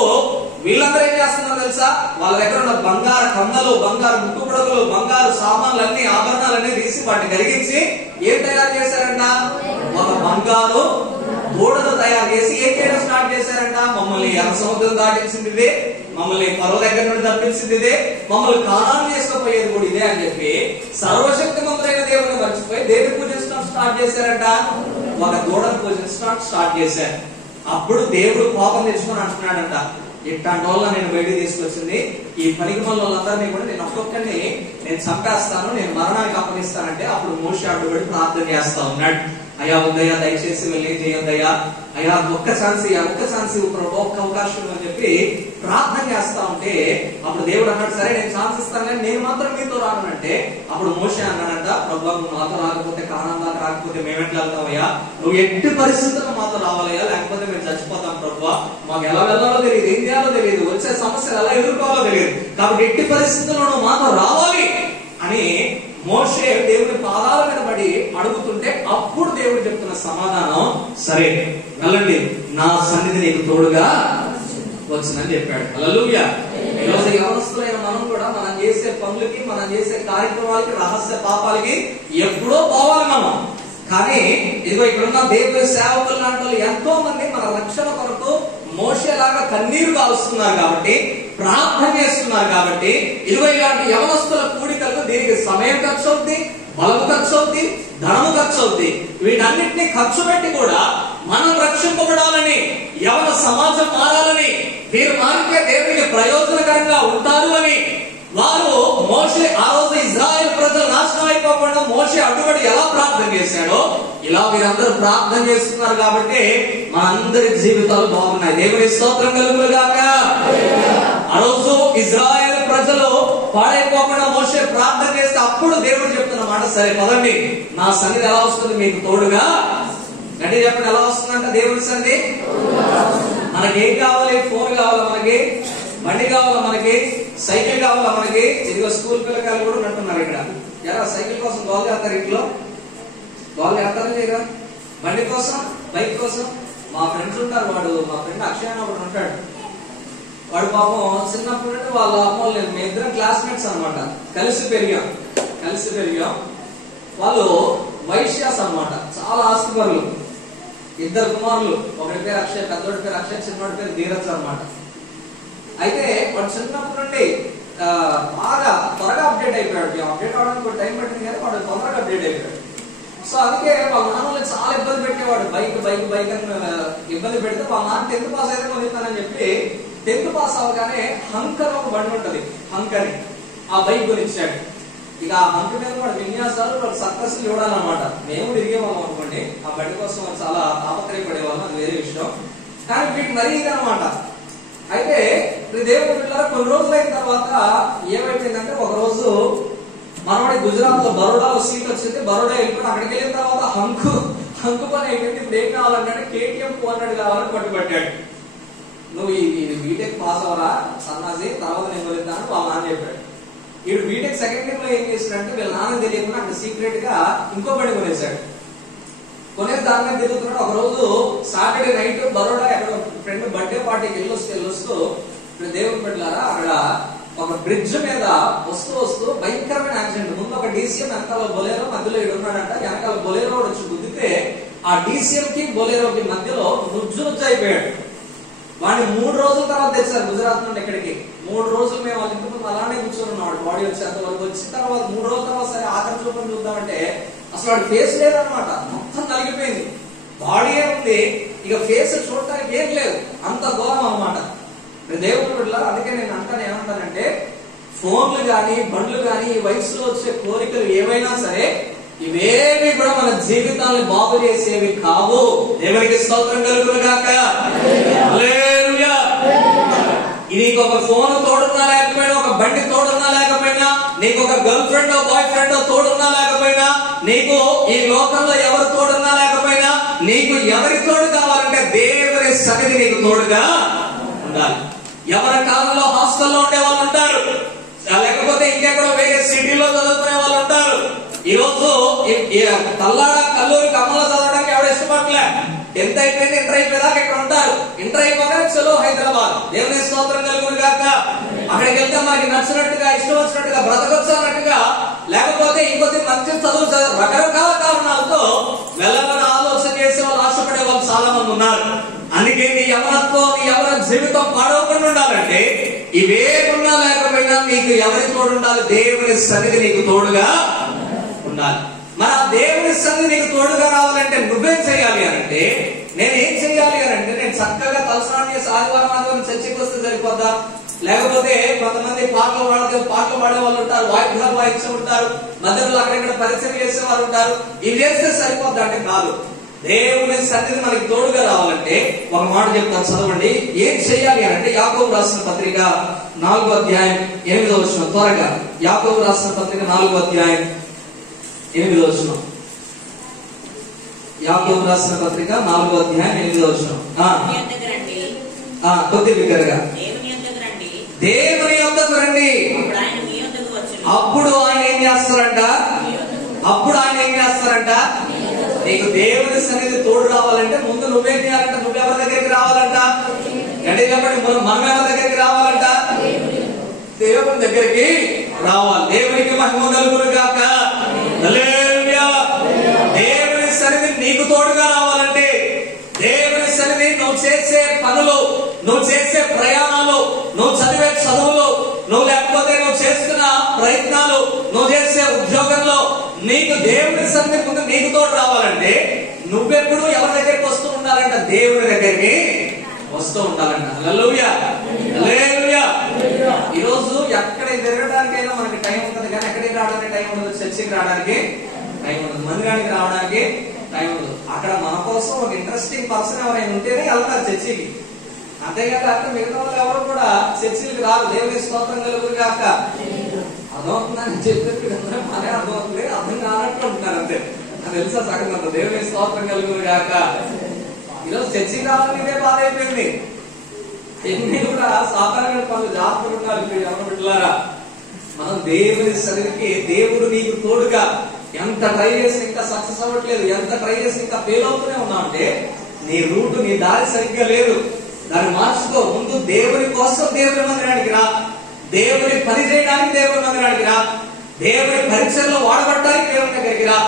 వీళ్ళందరూ ఏం చేస్తున్నారో తెలుసా, వాళ్ళ దగ్గర ఉన్న బంగారు కమ్మలు, బంగారు ముక్కుపుడకలు, బంగారు సామాన్లన్నీ, ఆభరణాలన్నీ తీసి వాటిని కరిగించి ఏం తయారు చేశారంట, ఒక బంగారు గోడను తయారు చేసి ఏం చేయడం స్టార్ట్ చేశారంట, మమ్మల్ని ఎర్ర సముద్రం దాటించింది ఇదే, మమ్మల్ని ఫరో దగ్గర నుండి తప్పించింది ఇదే, మమ్మల్ని కానాను చేసుకుపోయేది కూడా ఇదే అని చెప్పి సర్వశక్తిమంతుడైన దేవుని మర్చిపోయి దేవుని పూజించడం స్టార్ట్ చేశారంట. ఒక గోడను పూజించడం స్టార్ట్ చేశారు. అప్పుడు దేవుడు కోపం తెచ్చుకొని అంటున్నాడంట, ఇట్లాంటి వాళ్ళ నేను బయట తీసుకొచ్చింది, ఈ పనికి వాళ్ళందరినీ కూడా నేను ఒక్కొక్కరిని నేను చంపేస్తాను, నేను మరణానికి అప్పగిస్తానంటే అప్పుడు మోషే అడ్డుపడి ప్రార్థన చేస్తా ఉన్నాడు. అయ్యా ఉదయ దయచేసి వెళ్ళి చేయొద్దయ్యా, అయ్యా ఒక్క ఛాన్స్ ఒక్క అవకాశం అని చెప్పి ప్రార్థన చేస్తా ఉంటే అప్పుడు దేవుడు అన్నాడు, సరే నేను ఛాన్స్ ఇస్తాను కానీ నేను మాత్రం మీతో రానంటే అప్పుడు మోషే అన్నాడంట, ప్రభువా నువ్వు మాతో రాకపోతే, కానాను దాకా రాకపోతే మేము ఎట్లా వెళ్తామయ్యా, నువ్వు ఎట్టి పరిస్థితుల్లో మాతో రావాలయ్యా, లేకపోతే మేము చచ్చిపోతాం ప్రభువా, మాకు ఎలా వెళ్ళాలో తెలియదు, ఏం చేయాలో తెలియదు, వచ్చే సమస్యలు ఎలా ఎదుర్కోవాలో తెలియదు, కాబట్టి ఎట్టి పరిస్థితుల్లో నువ్వు మాతో రావాలి అని మోషే దేవుని పాదాల మీద పడి అడుగుతుంటే అప్పుడు దేవుడు చెప్తున్న సమాధానం, సరే వెళ్ళండి, నా సన్నిధి నీకు తోడుగా వచ్చిందని చెప్పాడు. హల్లెలూయా. ఈరోజు యవనస్తులైన మనం కూడా మనం చేసే పనులకి, మనం చేసే కార్యక్రమాలకి, రహస్య పాపాలకి ఎప్పుడో పోవాలి మనం. కానీ ఇదిగో ఇక్కడున్న దేవుని సేవకులు లాంటి వాళ్ళు ఎంతో మంది మన రక్షణ కొరకు మోషేలాగా కన్నీరు కాలుస్తున్నారు కాబట్టి, ప్రార్థన చేస్తున్నారు కాబట్టి, ఇదిగో ఇలాంటి యవనస్తుల కూడికలకు దీనికి సమయం ఖర్చు అవుతుంది, బలము ఖర్చు అవుద్ది, ధనము ఖర్చు అవుద్ది. వీటన్నిటిని ఖర్చు పెట్టి కూడా మనం రక్షింపబడాలని, యవన సమాజం మారాలని, వీరు మారితే దేవునికి ప్రయోజనకరంగా ఉంటారు అని వారు మోషే ఆ రోజు ఇజ్రాయెల్ ప్రజలు నాశనం అయిపోకుండా మోషే అడ్డుపడి ఎలా ప్రార్థన చేశాడో ఇలా వీరందరూ ప్రార్థన చేస్తున్నారు. కాబట్టి మా అందరి జీవితాలు బాగున్నాయి. దేవుని స్తోత్రం కలుగును గాక. ఆ రోజు ఇజ్రాయెల్ ప్రజలు పాడైపోకుండా మోషే ప్రార్థన చేస్తే అప్పుడు దేవుడు చెప్తున్న మాట, సరే పదండి, నా సన్నిధి ఎలా వస్తుంది మీకు తోడుగా. గట్టి చెప్పండి, ఎలా వస్తుందంట దేవుని సన్నిధి? మనకి ఏం కావాలి? ఫోన్ కావాలా మనకి, బండి కావాలా మనకి, సైకిల్ కావాలా మనకి. ఇదిగో స్కూల్ పిల్లకాయలు కూడా ఉంటున్నారు ఇక్కడ. ఎలా సైకిల్ కోసం గోల్ చేస్తారు, ఇంట్లో గోల్ చేస్తారా లేదా? బండి కోసం, బైక్ కోసం. మా ఫ్రెండ్స్ ఉంటారు, మా ఫ్రెండ్ అక్షయ్ అని ఒకడు ఉంటాడు. వాడు పాపం చిన్నప్పటి నుండి వాళ్ళ అమ్మ లేదు, మేము ఇద్దరం క్లాస్మేట్స్ అనమాట, కలిసి పెరిగాం. వాళ్ళు వైశ్యాస్ అనమాట, చాలా ఆస్తిపరులు. ఇద్దరు కుమారులు, ఒకటి పేరు అక్షయ్, పెద్దోడి పేరు అక్షయ్, చిన్నోడి పేరు ధీరజ్ అనమాట. అయితే వాడు చిన్నప్పటి నుండి బాగా త్వరగా అప్డేట్ అయిపోయాడు. అప్డేట్ అవడానికి టైం పట్టింది కానీ వాడు తొందరగా అప్డేట్ అయిపోయాడు. సో అందుకే వాళ్ళ నాన్నని చాలా ఇబ్బంది పెట్టేవాడు. బైక్ అని ఇబ్బంది పెడితే వాళ్ళ నాన్న 10th పాస్ అయితే కొనిస్తానని చెప్పి 10th పాస్ అవగానే హంకర్ ఒక బండి ఉంటది, హంకర్ ఆ బైక్ కొనిచ్చాడు. ఇక ఆ హంక మీద వాడు విన్యాసాలు, వాడు సక్సెస్ చూడాలన్నమాట. మేము తిరిగేవాళ్ళం అనుకోండి, ఆ బండి కోసం చాలా తాపత్రయపడేవాళ్ళం, అది వేరే విషయం. కానీ వీటి మరీ ఇదనమాట. అయితే దేవుడు పిల్లలు కొన్ని రోజులు అయిన తర్వాత ఏమైపోయిందంటే, ఒక రోజు మనవాడి గుజరాత్ లో బరోడాలో సీట్ వచ్చింది. బరోడా వెళ్ళిపోయి అక్కడికి వెళ్ళిన తర్వాత హంకు పని అయిపోయింది. ఇప్పుడు ఏం కావాలంటే KTM 200 కావాలని పట్టుబట్టాడు. నువ్వు ఇది బీటెక్ పాస్ అవరా సన్నాసి, తర్వాత నేను వెళ్తాను వాళ్ళ నాన్న చెప్పాడు. వీడు బీటెక్ సెకండ్ ఇయర్ లో ఏం చేశాడంటే వీళ్ళ నాన్న తెలియకుండా అక్కడ సీక్రెట్ గా ఇంకో బండి కొనేశాడు. కొనేసి దాని మీద తిరుగుతున్నాడు. ఒక రోజు సాటర్డే నైట్ బరోడా ఎక్కడ ఫ్రెండ్ బర్త్డే పార్టీకి వెళ్ళొస్తూ ఇప్పుడు దేవుని పెట్టారా, అక్కడ ఒక బ్రిడ్జ్ మీద వస్తూ భయంకరమైన యాక్సిడెంట్. ముందు ఒక DCM, వెనకాల బొలేరో, మధ్యలో ఇడు ఉన్నాడంట. వెనకాల బొలేరో వచ్చి గుద్దితే ఆ DCM కి బొలేరోకి మధ్యలో నుజ్జు అయిపోయాడు. వాడిని 3 రోజుల తర్వాత తెచ్చారు గుజరాత్ నుండి ఇక్కడికి. 3 రోజులు మేము వాళ్ళ ఇంటి ముందు అలానే కూర్చొని ఉన్నాడు. బాడీ వచ్చేంత వరకు. వచ్చిన తర్వాత 3 రోజుల తర్వాత సరే ఆఖరి చూపని చూద్దామంటే అసలు వాడి ఫేస్ లేదనమాట, మొత్తం నలిగిపోయింది. బాడీ ఉంది, ఇక ఫేస్ చూడటానికి ఏం లేదు, అంత ఘోరం అనమాట. దేవుడు బిడ్డలారా, అందుకే నేను ఏమంటానంటే ఫోన్లు గాని బండ్లు గాని ఈ వయసులో వచ్చే కోరికలు ఏవైనా సరే ఇవేవి కూడా మన జీవితాన్ని బాగు చేసేవి కావు. దేవునికి స్తోత్రం కలుగును గాక. హల్లెలూయా. నీకు ఒక ఫోన్ తోడున్నా లేకపోయినా, ఒక బండి తోడున్నా లేకపోయినా, నీకు ఒక గర్ల్ ఫ్రెండ్ బాయ్ ఫ్రెండ్ తోడున్నా లేకపోయినా, నీకు ఈ లోకంలో ఎవరు తోడున్నా లేకపోయినా, నీకు ఎవరి తోడు కావాలంటే దేవుని సన్నిధి నీకు తోడుగా ఉండాలి. ఎవరి కాలంలో హాస్టల్లో ఉండే వాళ్ళు ఉంటారు, లేకపోతే ఇంకెక్కడో వేరే సిటీలో చదువుకునే వాళ్ళు ఉంటారు. ఈ రోజు తల్లాడ కల్లూరి కమ్మలో చదవడానికి ఎవరు ఇష్టపడలే. 10th అయిపోయింది, ఇంటర్ అయిపోయేదాకా ఇక్కడ ఉంటారు. ఇంటర్ అయిపోగానే చలో హైదరాబాద్. దేవుని స్తోత్రం కలుగును గాక. అక్కడికి వెళ్తే మనకి నచ్చినట్టుగా, ఇష్టం వచ్చినట్టుగా బ్రతకొచ్చు అన్నట్టుగా, లేకపోతే ఇంకొద్ది మంచి చదువు రకరకాల కారణాలతో వెళ్ళాలని ఆలోచన చేసే వాళ్ళు, ఆశపడే వాళ్ళు చాలా మంది ఉన్నారు. అందుకే నీ యవనత్వం, నీ యవన జీవితం పాడవకుండా ఉండాలంటే ఇవేమున్నా లేకపోయినా నీకు ఎవరి తోడు ఉండాలి? దేవుని సన్నిధి నీకు తోడుగా ఉండాలి. మరి ఆ దేవుని సన్నిధి నీకు తోడుగా రావాలంటే నువ్వేం చేయాలి అంటే, నేనేం చేయాలి అంటే, నేను చక్కగా తలస్నానం చేసి ఆదివారం చర్చికి వస్తే సరిపోద్దా? లేకపోతే కొంతమంది పాటలు పాడే వాళ్ళు ఉంటారు, వాయిద్యాలు వాయించి ఉంటారు, మధ్యలో అక్కడెక్కడ పరిచయం చేసే వాళ్ళు ఉంటారు. ఇవి చేస్తే సరిపోద్దా అంటే కాదు. దేవుని సన్నిధి మనకి తోడుగా రావాలంటే ఒక మాట చెప్తాను, చదవండి. ఏం చెయ్యాలి అంటే యాకోబు రాసిన పత్రిక 4వ అధ్యాయం 8వ వచనం. త్వరగా యాకోబు రాసిన పత్రిక 4వ అధ్యాయం 8వ వచనం. యాకోబు రాసిన పత్రిక 4వ అధ్యాయం 8వ వచనం. కొద్ది బిగ్గరగా, దేవుని యొద్దకు రండి, అప్పుడు ఆయన ఏం చేస్తారంట? నీకు దేవుని సన్నిధి తోడు రావాలంటే ముందు నువ్వేం చేయాలంట? నువ్వెవరి దగ్గరికి రావాలంట? అంటే చెప్పండి, మనం ఎవరి దగ్గరికి రావాలంట? దేవుని దగ్గరికి రావాలి. దేవునికి మహిమ కలుగును గాక. హల్లెలూయా. దేవుని సన్నిధి నీకు తోడుగా రావాలంటే, దేవుని సన్నిధి నువ్వు చేసే పనులు, నువ్వు చేసే ప్రయాణాలు, నువ్వు చదివే చదువులు, నువ్వు లేకపోతే నువ్వు చేస్తున్న ప్రయత్నాలు, నువ్వు చేసే ఉద్యోగంలో, నీకు దేవుడి సన్నిధి ముందు నీకు తోడు రావాలంటే నువ్వెప్పుడు ఎవరి దగ్గరికి వస్తూ ఉండాలంట? దేవుడి దగ్గరికి వస్తూ ఉండాలంట. హల్లెలూయా, హల్లెలూయా. ఈరోజు ఎక్కడ తిరగడానికైనా మనకి టైం ఉంటుంది, కానీ ఎక్కడికి రావడానికి టైం ఉండదు. చర్చికి రావడానికి టైం ఉండదు, మందిరానికి రావడానికి టైం ఉండదు. అక్కడ మన కోసం ఒక ఇంట్రెస్టింగ్ పర్సన్ ఎవరైనా ఉంటేనే వెళ్తారు చర్చికి. అంతేకాదు అక్కడ మిగతా వాళ్ళు ఎవరు కూడా చర్చిలకు రాదు. దేవుని స్తోత్రం కలుగును గాక. అర్థమవుతుందని చెప్పేది మనే అర్థమవుతుంది, అర్థం కానట్టు ఉంటున్నారు అంతే. నాకు తెలుసా సగం అంత. దేవుని స్తోత్రం కలుగును గాక. ఈరోజు చర్చికి రావాలని ఇదే బాధ అయిపోయింది. ఎన్ని కూడా సాధారణ పనులు జాగ్రత్తగా ఉండాలి. ఎవరు బిడ్డలారా, మనం దేవుని సన్నిధికి, దేవుడు నీకు తోడుగా ఎంత ట్రై చేసి ఇంకా సక్సెస్ అవ్వట్లేదు, ఎంత ట్రై చేసి ఇంకా ఫెయిల్ అవుతూనే ఉన్నావు అంటే నీ రూట్, నీ దారి సరిగ్గా లేదు. దాన్ని మార్చుకో. ముందు దేవుని కోసం దేవుని మందిరానికి రా, దేవుని పని చేయడానికి దేవుని మందిరానికి రా, దేవుని పరీక్షల్లో వాడబడటానికి దేవుని దగ్గరికి రా,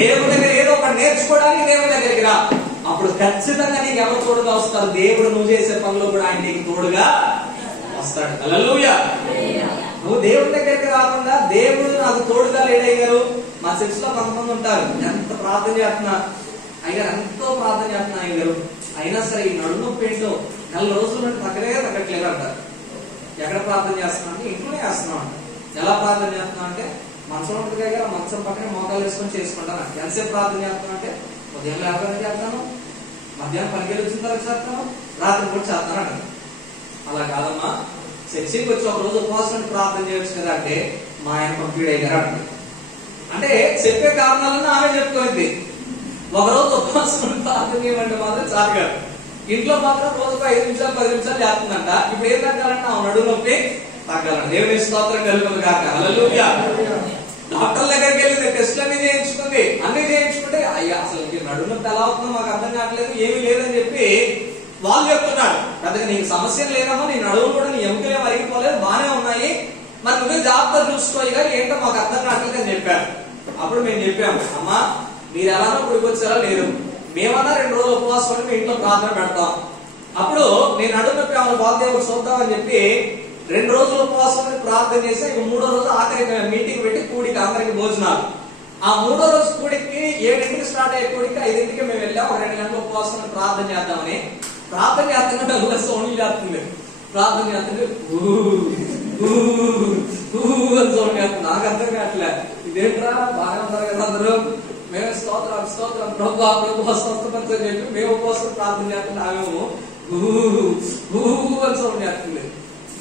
దేవుని దగ్గర ఏదో ఒకటి నేర్చుకోవడానికి దేవుని దగ్గరికి రా. అప్పుడు ఖచ్చితంగా నీకు ఎవరు తోడుగా వస్తారు? దేవుడు నువ్వు చేసే పనిలో కూడా ఆయన నీకు తోడుగా వస్తాడు. హల్లెలూయా. నువ్వు దేవుడి దగ్గరికి రాకుండా దేవుడు నాకు తోడుగా లేడయ్యారు. మా చర్చిలో కొంతమంది ఉంటారు, ఎంత ప్రార్థన చేస్తున్నా అయ్యారు, ఎంతో ప్రార్థన చేస్తున్నా అయ్యారు, అయినా సరే ఈ నడుము పెయింట్ 4 రోజుల నుండి తగ్గట్లేదు అంటారు. ఎక్కడ ప్రార్థన చేస్తున్నా అంటే ఇంట్లోనే చేస్తున్నాం అంట. ఎలా ప్రార్థన చేస్తున్నా అంటే మంచం ఉంటుంది దగ్గర మంచం పక్కన మోకాలు వేసుకొని చేసుకుంటాను. ఎంతసేపు ప్రార్థన చేస్తున్నా అంటే ఉదయం లేకుండా చేస్తాను, మధ్యాహ్నం పనికి వచ్చిన తర్వాత చేస్తాను, రాత్రి కూడా చేస్తాను అంట. అలా కాదమ్మా, చర్చికి వచ్చి ఒక రోజు ఉపవాసం ప్రార్థన చేయొచ్చు కదా అంటే మా ఆయన కంప్లీట్ అయ్యారు అంట. అంటే చెప్పే కారణాలను ఆమె చెప్పుకోండి. ఒకరోజు ఉపవాసం ప్రార్థన చేయమంటే మాత్రం చాలు కాదు. ఇంట్లో మాత్రం రోజుకు 5 నిమిషాలు 10 నిమిషాలు చేస్తుందంట. ఇప్పుడు ఏం తగ్గాలంటే ఆ నడుము నొప్పి తగ్గాలంట. దేవుని స్తోత్రం కలుగును గాక. హల్లెలూయా. డాక్టర్ దగ్గరికి వెళ్ళింది, టెస్ట్లు అన్ని చేయించుకుంది, అన్ని చేయించుకుంటే అయ్యా అసలు నడుము నొప్పి ఎలా అవుతుందో మాకు అర్థం కావట్లేదు, ఏమీ లేదని చెప్పి వాళ్ళు చెప్తున్నాడు. పెద్దగా నీకు సమస్య లేదమ్మా, నీ నడుము కూడా నీ ఎముకలే వరిగిపోలేదు, బాగానే ఉన్నాయి, మరి నువ్వే జాగ్రత్త చూసుకోవాలి కానీ ఏంటో మాకు అర్థం కావట్లేదు అని చెప్పారు. అప్పుడు మేము చెప్పాము, అమ్మా మీరు ఎలానో గుడికొచ్చారా లేదు, మేమన్నా 2 రోజులు ఉపవాసం ఉండి మీ ఇంట్లో ప్రార్థన పెడతాం. అప్పుడు నేను నడుము నొప్పి ఆమె బాధేవుడు చూద్దామని చెప్పి 2 రోజులు ఉపవాసం ఉండి ప్రార్థన చేసి ఇక 3వ రోజు ఆఖరికి మీటింగ్ పెట్టి కూడికి అందరికి భోజనాలు. ఆ 3వ రోజు కూడికి 7ంటికి స్టార్ట్ అయ్యే కూడికి 5ంటికి మేము వెళ్ళాం. 2 గంటల ఉపవాసం ప్రార్థన చేద్దామని. ప్రార్థన చేస్తుంటే సౌండ్ చేస్తుంది, ప్రార్థన చేస్తుంటే సౌండ్ చేస్తుంది. నాకు అర్థం కావట్లే, ఇదేంట్రా బాగా ఉంటారు కదా అందరూ, మేము స్తోత్రం ప్రభు స్వస్థపరచని చెప్పి మేము ఉపవాసం ప్రార్థన చేస్తుంటే ఆమెము అని సౌండ్ చేస్తుంది.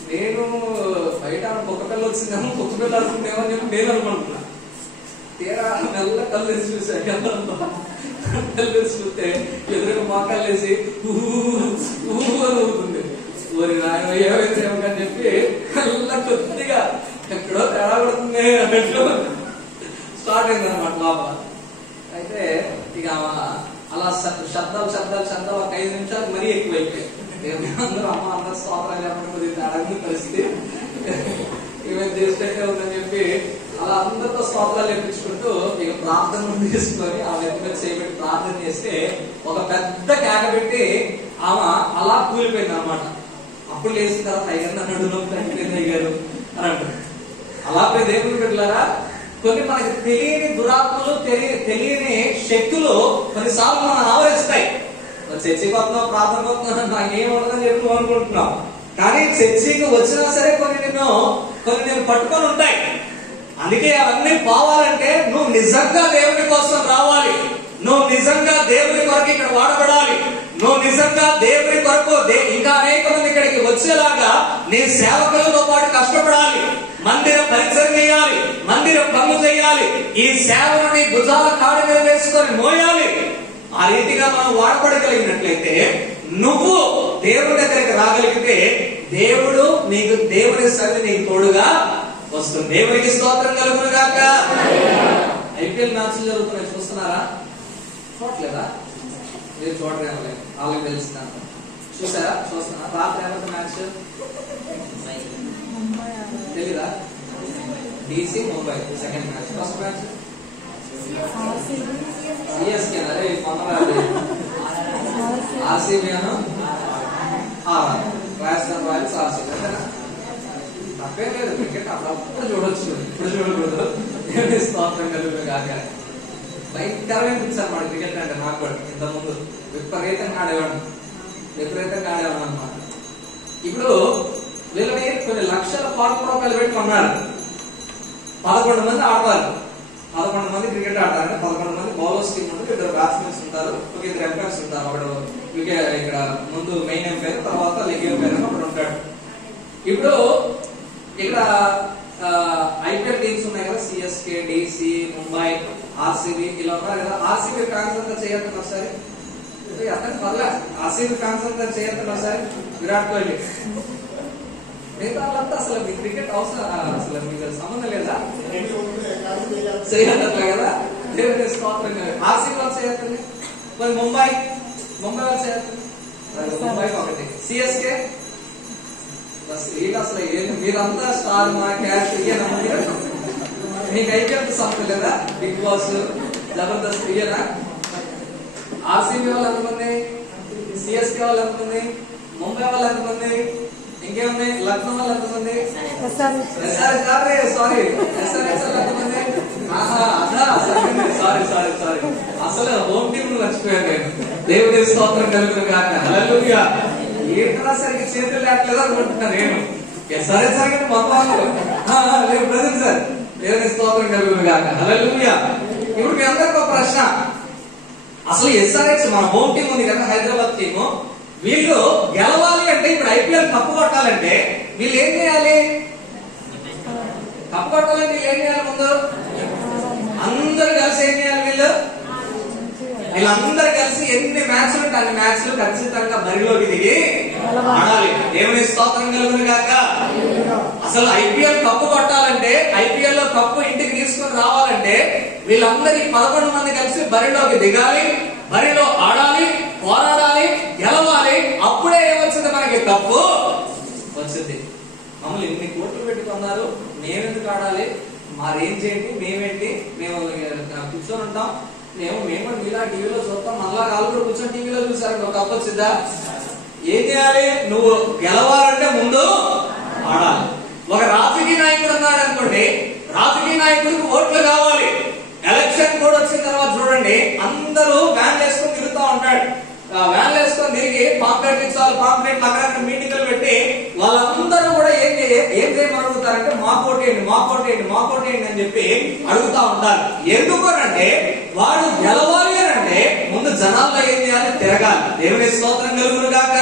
నేను బయట కుక్క పిల్ల వచ్చిందేమో, కుక్క పిల్ల వస్తుందేమో అని చెప్పి నేను అనుకుంటున్నా. తీరా మెల్ల కళ్ళు వేసి చూసాను, కళ్ళు వేసి చూస్తే ఎదురుగా మోకాళ్ళు వేసి అని అవుతుంది. ఊరి నాయన ఏమైతే ఏమని చెప్పి మెల్ల కొద్దిగా ఎక్కడో తేడా పడుతుంది అన్నట్లు స్టార్ట్ అయింది అనమాట లోపల. అయితే ఇక అలా శబ్దాలు ఒక 5 నిమిషాలకు మరీ ఎక్కువైపోయాయి. అందరూ అమ్మ అందరూ స్తోత్రాలు చెప్పడం అడగని పరిస్థితి, ఈమె చేసినట్టే ఉందని చెప్పి అలా అందరితో స్తోత్రాలు చెప్పించుకుంటూ ఇక ప్రార్థన తీసుకొని ఆ వ్యక్తి మీద చేయబెట్టి ప్రార్థన చేస్తే ఒక పెద్ద కేక పెట్టి ఆమె అలా కూలిపోయింది అనమాట. అప్పుడు లేచిన తర్వాత అయ్యారు నన్ను నొప్పి అయ్యారు అని అంటారు. అలా పోయి దేవుని బిడ్డలారా, కొన్ని మనకి తెలియని దురాత్మలు, తెలియని శక్తులు కొన్నిసార్లు మనం ఆవరిస్తాయి. చర్చికి వస్తున్నాం, ప్రార్థన వస్తున్నాం, నాకేం ఉండదని చెప్పి అనుకుంటున్నాం. కానీ చర్చికి వచ్చినా సరే కొన్ని నేను పట్టుకొని ఉంటాయి. అందుకే అవన్నీ పోవాలంటే నువ్వు నిజంగా దేవుని కోసం రావాలి, నువ్వు నిజంగా దేవుని కొరకు ఇక్కడ వాడబడాలి, నువ్వు నిజంగా దేవుని కొరకు ఇంకా అనేక మంది ఇక్కడికి వచ్చేలాగా నీ సేవకులతో పాటు కష్టపడాలి, మందిర పరిచయం చేయాలి, మందిర పనులు చేయాలి, ఈ సేవను నీ భుజాల కాడి మీద వేసుకొని మోయాలి. ఆ రీతిగా మనం వాడబడగలిగినట్లయితే నువ్వు దేవుడి దగ్గరికి రాగలిగితే దేవుడు నీకు, దేవుని సన్నిధి నీకు తోడుగా వస్తుంది. దేవునికి స్తోత్రం కలుగును గాక. ఐపీఎల్ మ్యాచ్లు జరుగుతున్నాయి, చూస్తున్నారా? చూడలేదా? మీరు చూడలేదు, వాళ్ళకి తెలుస్తున్నాను. చూసారా? చూస్తున్నా. రాత్రి ఎవరి మ్యాచ్ తెలీదా? DC Mumbai second match. First match CSK, అదే RCB అను రాజస్థాన్ రాయల్స్ RCB. అంతేనా? తప్పేం లేదు, క్రికెట్ అప్పుడప్పుడు చూడొచ్చు, ఇప్పుడు చూడకూడదు. దేవుని స్తోత్రం కలుగును గాక. భయంకరమైన పిచ్చి అన్నమాట క్రికెట్ అంటే. నాకు కూడా ఇంతకుముందు విపరీతంగా ఆడేవాడు అనమాట. ఇప్పుడు వీళ్ళని కొన్ని లక్షల కోట్ల రూపాయలు పెట్టి కొన్నారు. 11 మంది ఆడతారు, 11 మంది క్రికెట్ ఆడతారు. 11 మంది బౌలర్స్ టీం ఉంటుంది, 2 బ్యాట్స్మెన్స్ ఉంటారు, 2 ఎంపైర్స్ ఉంటారు. ఒకడు ఇక్కడ ముందు మెయిన్ ఎంపైర్, తర్వాత లెగ్ ఎంపైర్ అని ఒకడు ఉంటాడు. ఇప్పుడు ఇక్కడ ఐపీఎల్ టీమ్స్ ఉన్నాయి కదా, సిఎస్కే, డిసి, ముంబై, ఆర్సీబీ ఇలా ఉన్నారు కదా. ఆర్సీబీ ఫ్యాన్స్ అంతా చేయొద్దు ఒకసారి, అతను పర్లే. ఆర్సీబీ ఫ్యాన్స్ అంతా చేయొద్దు ఒకసారి. విరాట్ కోహ్లీ మిగతా వాళ్ళంతా అసలు మీ క్రికెట్ అవసరం, అసలు మీకు సంబంధం లేదా, చేయట్లే కదా. దేవుని స్తోత్రం. ఆర్సీబీ వాళ్ళు చేయొద్దండి. మరి ముంబై వాళ్ళు చేయొద్దండి. ముంబై ఒకటి, సిఎస్కే అసలు మీరంతా స్టార్ మా క్యాష్ ఇయ్యనా? మీకు ఐపీఎల్ సంబంధం లేదా? బిగ్ బాస్, జబర్దస్త్ ఇయ్యనా? ఆర్సీబీ వాళ్ళు ఎంతమంది, సిఎస్కే వాళ్ళు ఎంతమంది, ముంబై వాళ్ళు ఎంతమంది, ఇంకేముంది లక్నో వాళ్ళు ఎంతమంది, ఎస్ఆర్హెచ్ వాళ్ళు ఎంతమంది? సారీ అసలు హోమ్ టీమ్ మర్చిపోయాను నేను. దేవుడి స్తోత్రం కలుగును గాక. హల్లెలూయా. ఏంటన్నా సరిగ్గా చేతులు లేట్లేదు అనుకుంటున్నా నేను. సరే మొత్తం లేదు బ్రదర్ సార్. దేవుని స్తోత్రం కలుగును గాక. హల్లెలూయా. ఇప్పుడు మీ అందరికి ఒక ప్రశ్న. అసలు ఎస్ఆర్హెచ్ మన హోమ్ టీం ఉంది కదా, హైదరాబాద్ టీము, వీళ్ళు గెలవాలి అంటే, ఇప్పుడు ఐపీఎల్ కప్పు కొట్టాలంటే వీళ్ళు ఏం చేయాలి? కప్పు కొట్టాలంటే వీళ్ళు ఏం చేయాలి? ముందు అందరూ కలిసి ఏం చేయాలి? వీళ్ళందరూ కలిసి ఎన్ని మ్యాచ్లు ఉంటే అన్ని మ్యాచ్లు ఖచ్చితంగా బరిలోకి దిగి ఆడాలి. దేవుని స్తోత్రం కలుగును గాక. అసలు ఐపీఎల్ కప్పు కొట్టాలంటే, ఐపీఎల్ లో కప్పు ఇంటికి తీసుకుని రావాలంటే వీళ్ళందరి 11 మంది కలిసి బరిలోకి దిగాలి, బరిలో ఆడాలి, పోరాడాలి, గెలవాలి. అప్పుడే ఏమొచ్చింది? మనకి కప్పు వచ్చింది. మమ్మల్ని ఎన్ని కోట్లు పెట్టుకున్నారు, మేమెందుకు ఆడాలి, మారేం చేయండి, మేమేంటి, మేము కూర్చొని ఉంటాం, మేము మీలా టీవీలో చూస్తాం, మళ్ళా కాలు కూడా కూర్చొని టీవీలో చూసారు ఒక కప్పు వచ్చిందా? ఏం చేయాలి? నువ్వు గెలవాలంటే ముందు ఆడాలి. ఒక రాజకీయ నాయకుడు అన్నాడు అనుకోండి, రాజకీయ నాయకుడికి ఓట్లు కావాలి. ఎలక్షన్ కోడ్ వచ్చిన తర్వాత చూడండి, అందరూ వ్యాన్లు వేసుకొని తిరుగుతూ ఉంటాడు. వ్యాన్లు వేసుకొని తిరిగి పాంప్లెట్ ఇచ్చాలి, పాంప్లెట్ అక్కడ మీటింగ్లు పెట్టి వాళ్ళందరూ కూడా ఏం చేయమని అడుగుతారంటే, మాకోటేయండి అని చెప్పి అడుగుతా ఉంటారు. ఎందుకోనంటే వాడు గెలవాలి అని అంటే ముందు జనాల్లో ఏం చేయాలి? తిరగాలి. దేవుని స్తోత్రం కలుగును గాక.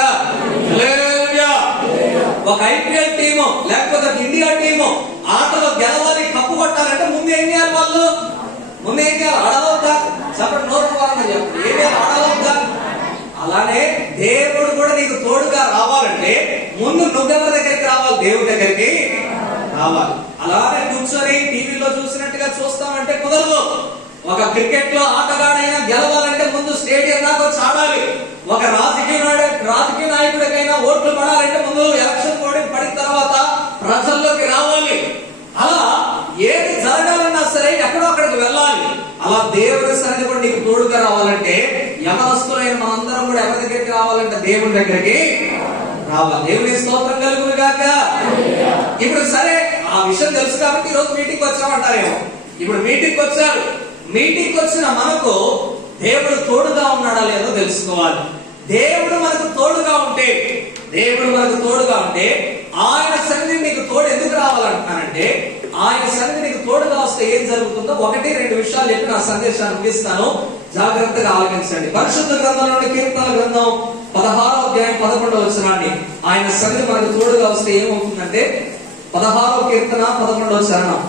ఒక ఐపీఎల్ టీము లేకపోతే ఒక ఇండియా టీము ఆటలో గెలవాలి, కప్పు కొట్టాలంటే ముందు ఏం చేయాలి? వాళ్ళు ముందు ఏం చేయాలి? ఆడవద్దా? చెప్పండి, నోరు పోవాలని చెప్పండి. ఏం చేయాలి? ఆడవద్దా? అలానే దేవుడు కూడా నీకు తోడుగా రావాలంటే ముందు నువ్వెవరి దగ్గరికి రావాలి? దేవుడి దగ్గరికి రావాలి. అలానే కూర్చొని టీవీలో చూసినట్టుగా చూస్తామంటే కుదరదు. ఒక క్రికెట్ లో ఆటగాడైనా గెలవాలంటే ముందు స్టేడియం దాకా వచ్చి ఆడాలి. ఒక రాజకీయ నాయకుడికైనా ఓట్లు పడాలంటే ముందు ఎలక్షన్ కోడ్ పడిన తర్వాత ప్రజల్లోకి రావాలి. అలా ఏది జరగాలన్నా సరే ఎక్కడో అక్కడికి వెళ్ళాలి. అలా దేవుడి సన్నిధి కూడా నీకు తోడుగా రావాలంటే యవనస్తులైన మనందరం కూడా ఎవరి దగ్గరికి రావాలంటే దేవుడి దగ్గరికి రావాలి. దేవుని స్తోత్రం కలుగును గాక. ఇప్పుడు సరే, ఆ విషయం తెలుసు కాబట్టి ఈ రోజు మీటింగ్ వచ్చామంటారేమో. ఇప్పుడు మీటింగ్ వచ్చారు. మీటింగ్ వచ్చిన మనకు దేవుడు తోడుగా ఉన్నాడా లేదో తెలుసుకోవాలి. దేవుడు మనకు తోడుగా ఉంటే ఆయన సన్నిధి నీకు తోడు ఎందుకు రావాలంటున్నానంటే, ఆయన సన్నిధి నీకు తోడుగా వస్తే ఏం జరుగుతుందో 1-2 విషయాలు చెప్పి నా సందేశాన్ని ముగిస్తాను. జాగ్రత్తగా ఆలోచించండి. పరిశుద్ధ గ్రంథంలోని కీర్తనల గ్రంథం 16వ అధ్యాయం 11వ వచనాన్ని, ఆయన సన్నిధి మనకు తోడుగా వస్తే ఏమవుతుందంటే, 16వ కీర్తన 11వ చరణం,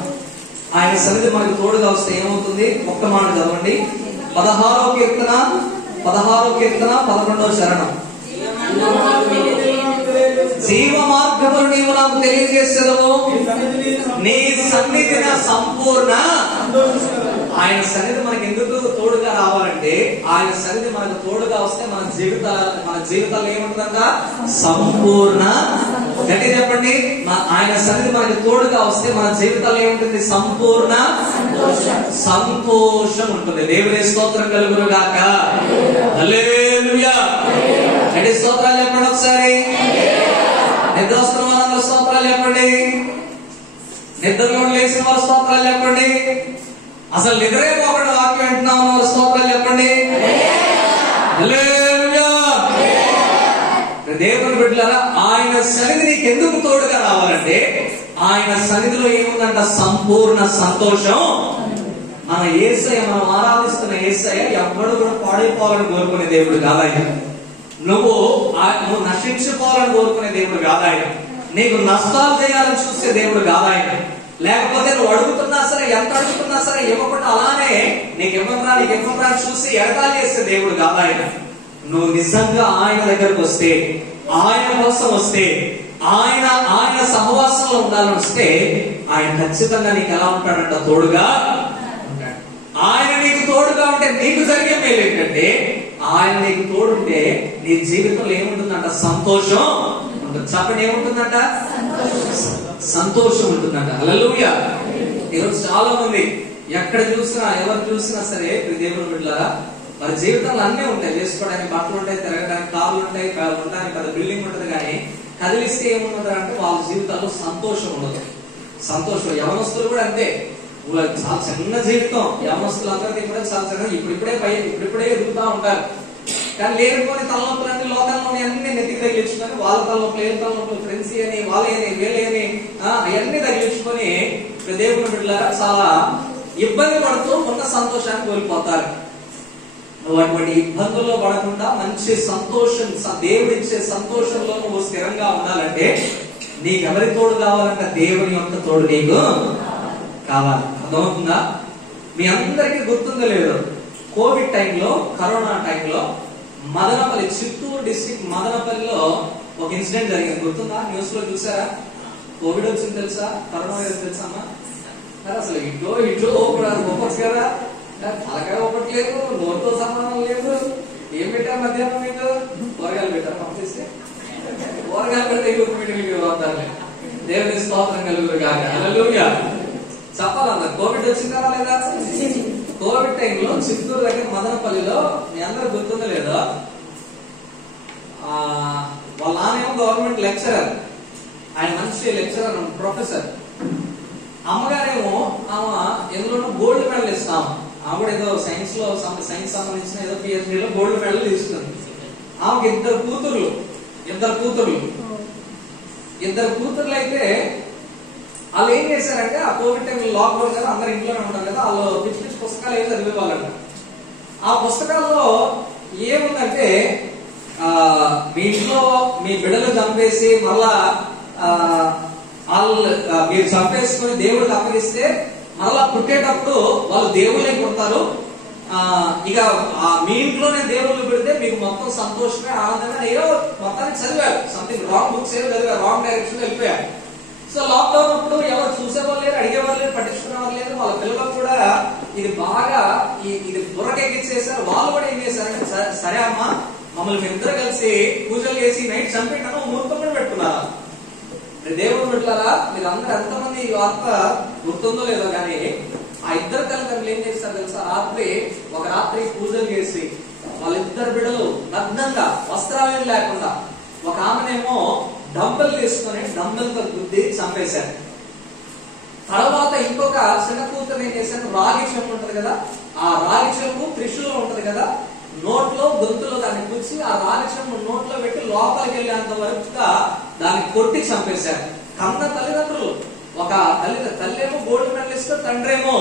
ఆయన సన్నిధి మనకు తోడుగా వస్తే ఏమవుతుంది? ఒక్క మాట చదవండి. 16వ కీర్తన 11వ చరణం. జీవ మార్గములు నీవు నాకు తెలియజేసేదవు, నీ సన్నిధి నా సంపూర్ణ. ఆయన సన్నిధి మనకి ఎందుకు తోడుగా రావాలంటే, ఆయన సన్నిధి మనకు తోడుగా వస్తే మన జీవితాలు ఏముంటుందంట? సంపూర్ణ. గట్టి చెప్పండి. ఆయన సన్నిధి మనకి తోడుగా వస్తే మన జీవితాలు ఏముంటుంది? సంపూర్ణ సంతోషం ఉంటుంది. దేవుని స్తోత్రం కలుగును గాక. హల్లెలూయా. గట్టి స్తోత్రాలు చెప్పండి ఒకసారి. నిద్ర వస్తున్న వాళ్ళందరూ స్తోత్రాలు చెప్పండి. నిద్రలో లేచిన వాళ్ళ స్తోత్రాలు చెప్పండి. అసలు నిద్రే పోకుండా వాక్యం వింటున్నాం వారు స్తోత్రాలు చెప్పండి. హల్లెలూయా. దేవుని బిడ్డలారా, ఆయన సన్నిధి నీకు ఎందుకు తోడుగా రావాలంటే ఆయన సన్నిధిలో ఏముందంట? సంపూర్ణ సంతోషం. మన యేసయ్య, మనం ఆరాధిస్తున్న యేసయ్య ఎవ్వడు కూడా పాడైపోవాలని కోరుకునే దేవుడు కాదు ఆయన. నువ్వు నశించిపోవాలని కోరుకునే దేవుడు కాదు ఆయన. నీకు నష్టాలు చేయాలని చూసే దేవుడు కాదు ఆయన. లేకపోతే నువ్వు అడుగుతున్నా సరే, ఎంత అడుగుతున్నా సరే ఇవ్వకుండా అలానే నీకు ఇవ్వరా చూసి ఎడతాలు చేసే దేవుడు కాదు ఆయన. నువ్వు నిజంగా ఆయన దగ్గరకు వస్తే, ఆయన కోసం వస్తే, ఆయన సహవాసంలో ఉండాలని వస్తే ఆయన ఖచ్చితంగా నీకు ఎలా ఉంటాడంట? తోడుగా ఉంటాడు. ఆయన నీకు తోడుగా ఉంటే నీకు జరిగే మేలు ఏంటంటే, ఆయన నీకు తోడుంటే నీ జీవితంలో ఏముంటుందంట? సంతోషం ఉంటుంది. చెప్పండి, ఏముంటుందంట? సంతోషం ఉంటుందంట. హల్లెలూయా. ఈరోజు చాలా మంది ఎక్కడ చూసినా, ఎవరు చూసినా సరే, దేవుని బిడ్డలారా, వారి జీవితంలో అన్నీ ఉంటాయి. చేసుకోవడానికి బట్టలు ఉంటాయి, తిరగడానికి కార్లు ఉంటాయి, ఉండడానికి పెద్ద బిల్డింగ్ ఉంటుంది. కానీ కదిలిస్తే ఏముంటుంది అంటే వాళ్ళ జీవితాల్లో సంతోషం ఉండదు. సంతోషం. యవనస్తులు కూడా అంతే. చాలా చిన్న జీవితం. యవనస్తులు అందరికీ కూడా చాలా చిన్న, ఇప్పుడిప్పుడే ఎదుగుతా ఉంటారు. కానీ లేనిపోని తలనొప్పులన్నీ, లోకంలోని అన్ని నెత్తికి తగిలించుకొని, వాళ్ళ తలనొప్పులు, ఏ తలనొప్పులు, ఫ్రెండ్స్ అని, వాళ్ళని, వీళ్ళని అవన్నీ తగిలించుకొని దేవుని బిడ్డలారా చాలా ఇబ్బంది పడుతూ ఉన్న సంతోషాన్ని కోల్పోతారు. నువ్వు అటువంటి ఇబ్బందుల్లో పడకుండా మంచి సంతోషం, దేవుడిచ్చే సంతోషంలో నువ్వు స్థిరంగా ఉండాలంటే నీకెవరి తోడు కావాలంటే దేవుని యొక్క తోడు నీకు కావాలి. అర్థమవుతుందా? మీ అందరికీ గుర్తుందో లేదో, కోవిడ్ టైంలో, కరోనా టైంలో మదనపల్లి, చిత్తూరు డిస్ట్రిక్ట్ మదనపల్లిలో ఒక ఇన్సిడెంట్ జరిగింది. గుర్తుందా? న్యూస్ లో చూసారా? కోవిడ్ వచ్చింది తెలుసా? కరోనా వైరస్ తెలుసా? అసలు ఇట్లో ఒప్పచ్చు కదా, తలకాయ ఒప్పట్లేదు, నోటితో సమానం లేదు. ఏం పెట్టారు మధ్యాహ్నం? మీకు కూరగాయలు పెట్టారు. పంపిస్తే కూరగాయలు పెడితే మీటింగ్ అవుతారులే. దేవుని స్తోత్రం కలుగురు కాక. హల్లెలూయా. చెప్పాలన్నా, కోవిడ్ వచ్చిందా లేదా? కోవిడ్ టైంలో చిత్తూరు దగ్గర మదనపల్లిలో, మీ అందరూ గుర్తుందో లేదో, వాళ్ళ నానేమో గవర్నమెంట్ లెక్చరర్. ఆయన మంచి లెక్చరర్, ప్రొఫెసర్. అమ్మగారేమో ఆమె ఎందులోనూ గోల్డ్ మెడల్ ఇస్తాం. ఆమె కూడా ఏదో సైన్స్ సంబంధించిన ఏదో పిహెచ్డీలో గోల్డ్ మెడల్ తీసుకుంది. ఆమెకి ఇద్దరు కూతుర్లు అయితే వాళ్ళు ఏం చేశారంటే, ఆ కోవిడ్ టైంలో లాక్డౌన్ కదా, అందరు ఇంట్లోనే ఉంటారు కదా, వాళ్ళు పిచ్చి పుస్తకాలు ఏదో చదివేవాళ్ళంట. ఆ పుస్తకాల్లో ఏముందంటే, మీ ఇంట్లో మీ బిడ్డలు చంపేసి మళ్ళా మీరు చంపేసుకుని దేవుడికి అప్పగిస్తే మరలా పుట్టేటప్పుడు వాళ్ళు దేవుళ్ళే పుడతారు. ఇక మీ ఇంట్లోనే దేవుళ్ళు పెడితే మీకు మొత్తం సంతోషమే, ఆనందంగా. ఏదో మొత్తానికి చదివారు, సంథింగ్ రాంగ్ బుక్స్ ఏదో చదివారు, రాంగ్ డైరెక్షన్ వెళ్ళిపోయారు. సో లాక్డౌన్ అప్పుడు ఎవరు చూసేవాళ్ళు లేరు, అడిగేవాళ్ళు లేరు, పట్టించుకునేవాళ్ళు లేరు. వాళ్ళ పిల్లలకు కూడా ఇది బాగా ఇది బుర్రకెక్కిచ్చేసారు. వాళ్ళు కూడా ఏం చేశారంటే, సరే అమ్మా, మమ్మల్ని మీ ఇద్దరు కలిసి పూజలు చేసి నైట్ చంపేటాను ముహూర్తం కూడా పెట్టుకున్నారా? దేవుడు బిడ్డలారా, మీరు అందరూ ఎంతమంది ఈ వార్త గుర్తుందో లేదో కానీ, ఆ ఇద్దరు తల్లిదండ్రులు ఏం చేస్తారు తెలుసా? ఒక రాత్రి పూజలు చేసి వాళ్ళిద్దరు బిడ్డలు నగ్నంగా, వస్త్రాలు లేకుండా, ఒక ఆమెనేమో డంబెల్ తీసుకొని డంబెల్తో గుద్ది చంపేశారు. తర్వాత ఇంకొక చిన్న కూతురు ఏం చేశారు? రాగి చెంపు ఉంటది కదా, ఆ రాగి చెంపు త్రిశూలం ఉంటది కదా, నోట్లో గొంతులో దాన్ని కూర్చి ఆ రాగి చెంపు నోట్లో పెట్టి లోపలికి వెళ్ళేంత వరకుగా దాన్ని కొట్టి చంపేశారు. కన్న తల్లిదండ్రులు, ఒక తల్లి ఏమో గోల్డ్ మెడలిస్ట్, తండ్రి ఏమో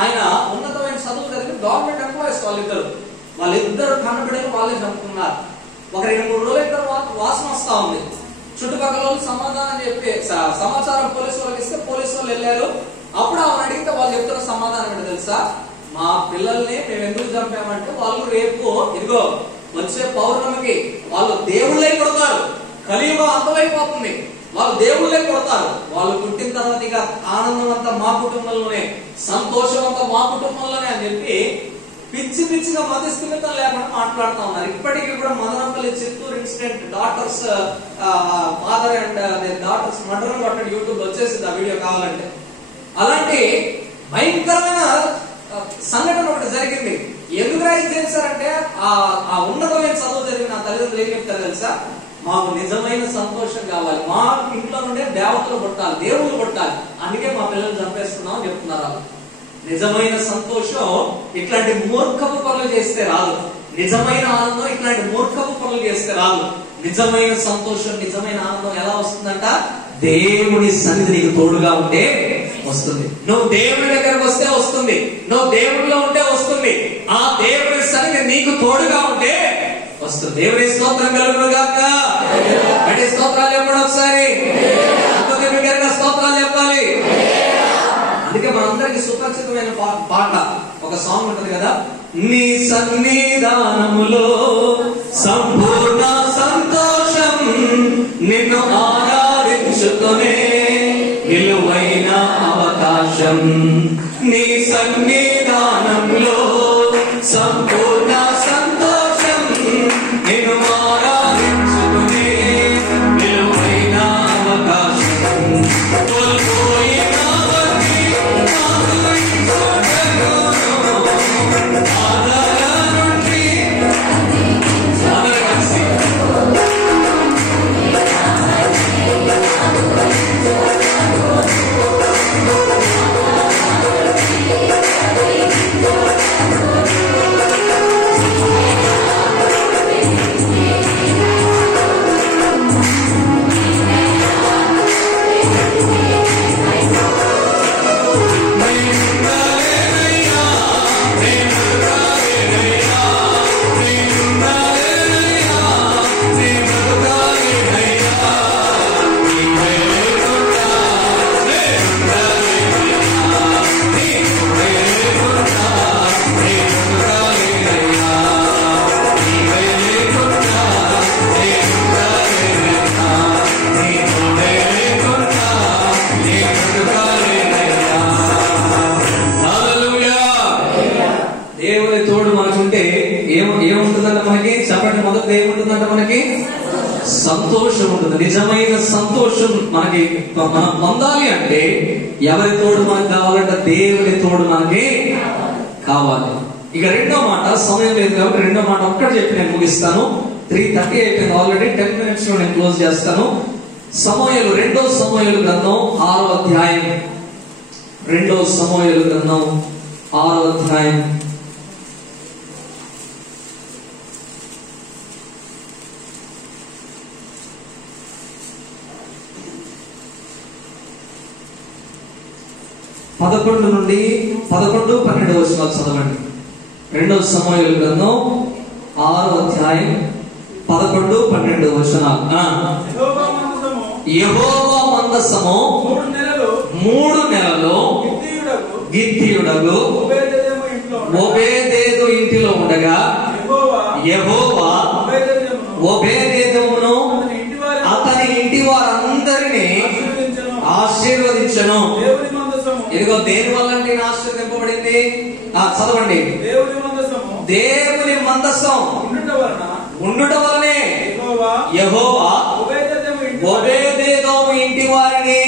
ఆయన ఉన్నతమైన చదువు చదివి గవర్నమెంట్ ఎంప్లాయీస్. వాళ్ళిద్దరు కన్న బిడ్డలు వాళ్ళే చంపుకున్నారు. ఒక 2-3 రోజుల తర్వాత వాసన వస్తా ఉంది. చుట్టుపక్కల వాళ్ళు సమాధానం చెప్పి సమాచారం పోలీసు వాళ్ళకి ఇస్తే పోలీసు వాళ్ళు వెళ్ళారు. అప్పుడు ఆమెను అడిగితే వాళ్ళు చెప్తున్న సమాధానం ఏంటో తెలుసా? మా పిల్లల్ని మేము ఎందుకు చంపామంటే, వాళ్ళు రేపు ఇదిగో వచ్చే పౌర్ణమికి వాళ్ళు దేవుళ్ళే కొడతారు, కలియుగం అంతమైపోతుంది, వాళ్ళు దేవుళ్ళే కొడతారు, వాళ్ళు పుట్టిన తర్వాత ఇక ఆనందం అంతా మా కుటుంబంలోనే, సంతోషం అంతా మా కుటుంబంలోనే అని చెప్పి పిచ్చిగా మతస్థిమితం లేకుండా మాట్లాడుతూ ఉన్నారు. ఇప్పటికీ కూడా Madanapalle Chittoor incident, daughters father and daughters murder కొట్టండి, యూట్యూబ్ వచ్చేసింది ఆ వీడియో కావాలంటే. అలాంటి భయంకరమైన సంఘటన ఒకటి జరిగింది. ఎందుకు రాయి చేశారంటే, ఆ ఉన్నతమైన చదువు జరిగిన ఆ తల్లిదండ్రులు ఏం చెప్తారు తెలుసా? మాకు నిజమైన సంతోషం కావాలి, మా ఇంట్లో నుండే దేవతలు పుట్టాలి, దేవుళ్ళు పుట్టాలి, అందుకే మా పిల్లలు చంపేస్తున్నాం అని చెప్తున్నారు. నిజమైన సంతోషం ఇట్లాంటి మూర్ఖపు పనులు చేస్తే రాదు. నిజమైన ఆనందం ఇట్లాంటి మూర్ఖపు పనులు చేస్తే రాదు. నిజమైన సంతోషం, నిజమైన ఆనందం ఎలా వస్తుందంట? దేవుని సన్నిధి నీకు తోడుగా ఉంటే వస్తుంది. నువ్వు దేవుని దగ్గరకు వస్తే వస్తుంది. నువ్వు దేవుడిలో ఉంటే వస్తుంది. ఆ దేవుని సన్నిధి నీకు తోడుగా ఉంటే వస్తుంది. దేవుని స్తోత్రం కలుగునుగాక. అంటే స్తోత్రాలు చెప్పండి ఒకసారి. స్తోత్రాలు చెప్పాలి. అందుకే మనందరికి సుపరిచితమైన పాట ఒక సాంగ్ ఉంటది కదా, నీ సన్నిధానములో సంపూర్ణ సంతోషం, నిన్ను ఆరాధించుకునే విలువైన అవకాశం. నీ సన్నిధానంలో సంపూర్ణ సంతోషం, నిన్ను ఆరాధించుకునే విలువైన అవకాశం. సంతోషం ఉంటుంది. నిజమైన సంతోషం మనకి మనం పొందాలి అంటే ఎవరి తోడు మనకు కావాలంటే దేవుని తోడు మనకి కావాలి. ఇక రెండో మాట, సమయం లేదు కాబట్టి రెండో మాట ఒక్కటి చెప్పి నేను ముగిస్తాను. 3:30 అయిపోయింది ఆల్రెడీ. 10 minutes లో నేను క్లోజ్ చేస్తాను. సమూయేలు, 2వ సమూయేలు గ్రంథం 6వ అధ్యాయం. 2వ సమూయేలు గ్రంథం 6వ అధ్యాయం. పదకొండు నుండి 11-12 వచనాలు చదవండి. 2వ సమూయేలు గ్రంథం 6వ అధ్యాయం 11-12 వచనాలు. యెహోవా మందసము 3 నెలలు గిత్తీయుడగు ఓబేదెదు ఇంటిలో ఉండగా యెహోవా ఓబేదెదును అతని ఇంటి వారందరినీ ఆశీర్వదించెను. ఇదిగో దేని వల్ల నేను ఆశీర్వదింపబడింది? చదవండి. దేవుని మందసం ఉండుట వలనే యెహోవా ఓబేదెదోము ఇంటి వారిని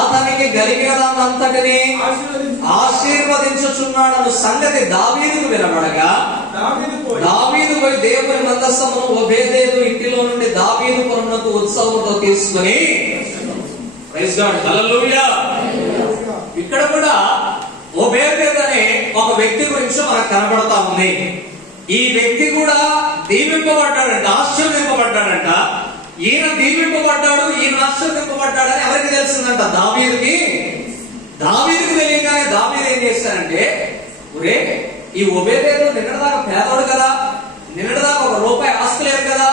అతనికి కలిగినదంతటిని ఆశీర్వదించుచున్నాడన్న సంగతి దావీదుకు వినబడగా దావీదు పోయి దేవుని మందసమును ఓబేదెదు ఇంటిలో నుండి దావీదు పురమునకు ఉత్సవంతో తీసుకుని, ప్రైజ్ గాడ్, హల్లెలూయా. ఇక్కడ కూడా ఓబేదెదు అనే ఒక వ్యక్తి గురించి మనకు కనబడతా ఉంది. ఈ వ్యక్తి కూడా దీవింపబడ్డాడంట, ఆశీర్వదింపబడ్డాడంట. ఈయన దీవింపబడ్డాడు, ఈయన ఆశీర్వదింపబడ్డాడని ఎవరికి తెలిసిందంట? దావీదుకి. దావీదుకి తెలియగానే దావీదు ఏం చేశారంటే, ఒరే ఈ ఓబేదెదు నిన్నటిదాకా పేదోడు కదా, నిన్నటిదాకా ₹1 ఆస్తి లేదు కదా,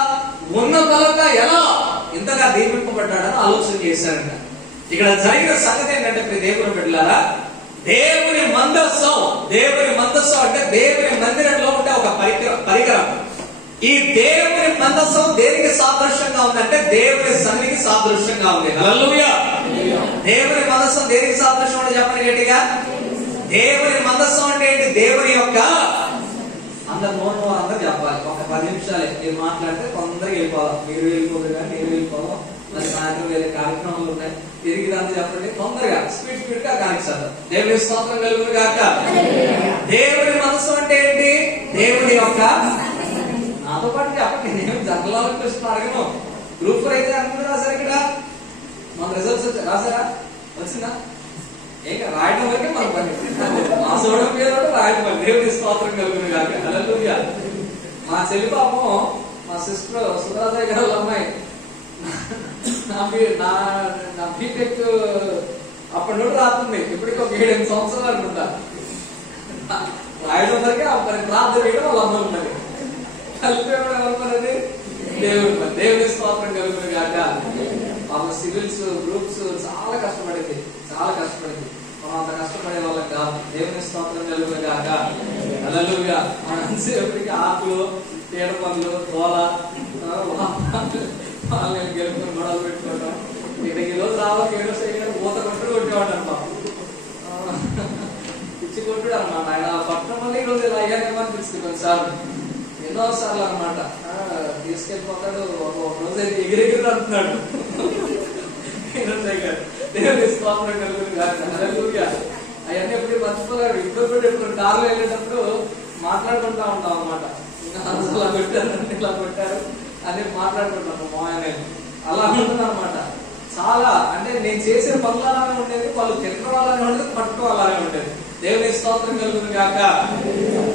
ఉన్న తలక ఎలా ఇంతగా దీవింపబడ్డాడని ఆలోచన చేశారంట. ఇక్కడ జరిగిన సంగతి ఏంటంటే దేవుని బిడ్డలారా, దేవుని మందసం అంటే దేవుని మందిరంలో ఉండే ఒక పరికరం. ఈ దేవుని మందసం దేనికి సాదృశ్యంగా ఉందంటే దేవుని సన్నిధికి సాదృశ్యంగా ఉంది. హల్లెలూయా. దేవుని మందసం దేనికి సాదృశ్యం అంటే చెప్పండి గట్టిగా. దేవుని మందసం అంటే ఏంటి? దేవుని యొక్క, అందరు నోరు అందరూ చెప్పాలి. ఒక 10 నిమిషాలే మీరు మాట్లాడితే కొందరికి వెళ్ళిపోవాలి. మీరు వెళ్ళిపోదు కానీ నేను వెళ్ళిపోవాలి. మరి సాయంత్రం వేరే కార్యక్రమాలు ఉన్నాయి. తిరిగి దాన్ని చెప్పండి తొందరగా, స్పీడ్ గా కానిస్తారు. దేవుని స్తోత్రం కలుగును గాక. దేవుని మనసు అంటే ఏంటి? దేవుని యొక్క, నాతో పాటు చెప్పండి, నేను జనరల్ క్వశ్చన్ అడగను. గ్రూప్ 4 అయితే అందరూ రాశారు. ఇక్కడ మన రిజల్ట్స్ రాసారా? వచ్చిందా? ఏక రాయడం వరకే మన పని. మా సోడం పేరు రాయడం పని. దేవుని స్తోత్రం కలుగును గాక. హల్లెలూయా. మా చెల్లి పాపం, మా సిస్టర్ సుధారాజయ్య గారు వాళ్ళ అమ్మాయి నా బీటెక్ అప్పటి నుండి రాస్తుంది. ఇప్పటికి ఒక 7-8 సంవత్సరాలు అనుకుంటా. రాయడం వరకే ప్రార్థన చేయడం వాళ్ళ అమ్మ ఉన్నది. కలిపి ఎవరన్నది దేవుడు. దేవుని స్తోత్రం కలుగును గాక. ఆమె సివిల్స్ గ్రూప్స్ చాలా కష్టపడింది. మనం అంత కష్టపడే వాళ్ళం కాదు. దేవుని స్తోత్రం కలుగును గాక. హల్లెలూయా. ఎప్పటికీ ఆకులు, తేడ పనులు, తోల వాళ్ళని గెలుపుకొని గొడవలు పెట్టుకోవడం. ఇక్కడికి ఈ రోజు రావాలి 7 రోజులు ఊత కొట్టుడు కొట్టేవాడు అనమాట. పిచ్చి కొట్టుడు అనమాట. ఆయన పట్టణం వల్ల ఈ రోజు ఇలా అయ్యానేమో అనిపిస్తుంది కొన్నిసార్లు, ఎన్నోసార్లు అనమాట. తీసుకెళ్ళిపోతాడు. ఒక రోజు అయితే ఎగిరెగిరి అంటున్నాడు. దేవుని స్తోత్రం కలుగును గాక. హల్లెలూయా. అవన్నీ ఎప్పుడు మర్చిపోయాడు. ఇప్పుడు కారులో వెళ్ళేటప్పుడు మాట్లాడుకుంటా ఉంటాం అనమాట. అలా పెట్టారు, ఇలా పెట్టారు అని మాట్లాడుకుంటాను మాయనే. అలా ఉంటుంది అనమాట. చాలా అంటే నేను చేసే పనులు అలానే ఉండేది, వాళ్ళు తినడం అలానే ఉండేది, పట్టుకోవాలి అలానే ఉండేది. దేవుని స్తోత్రం కలుగును గాక.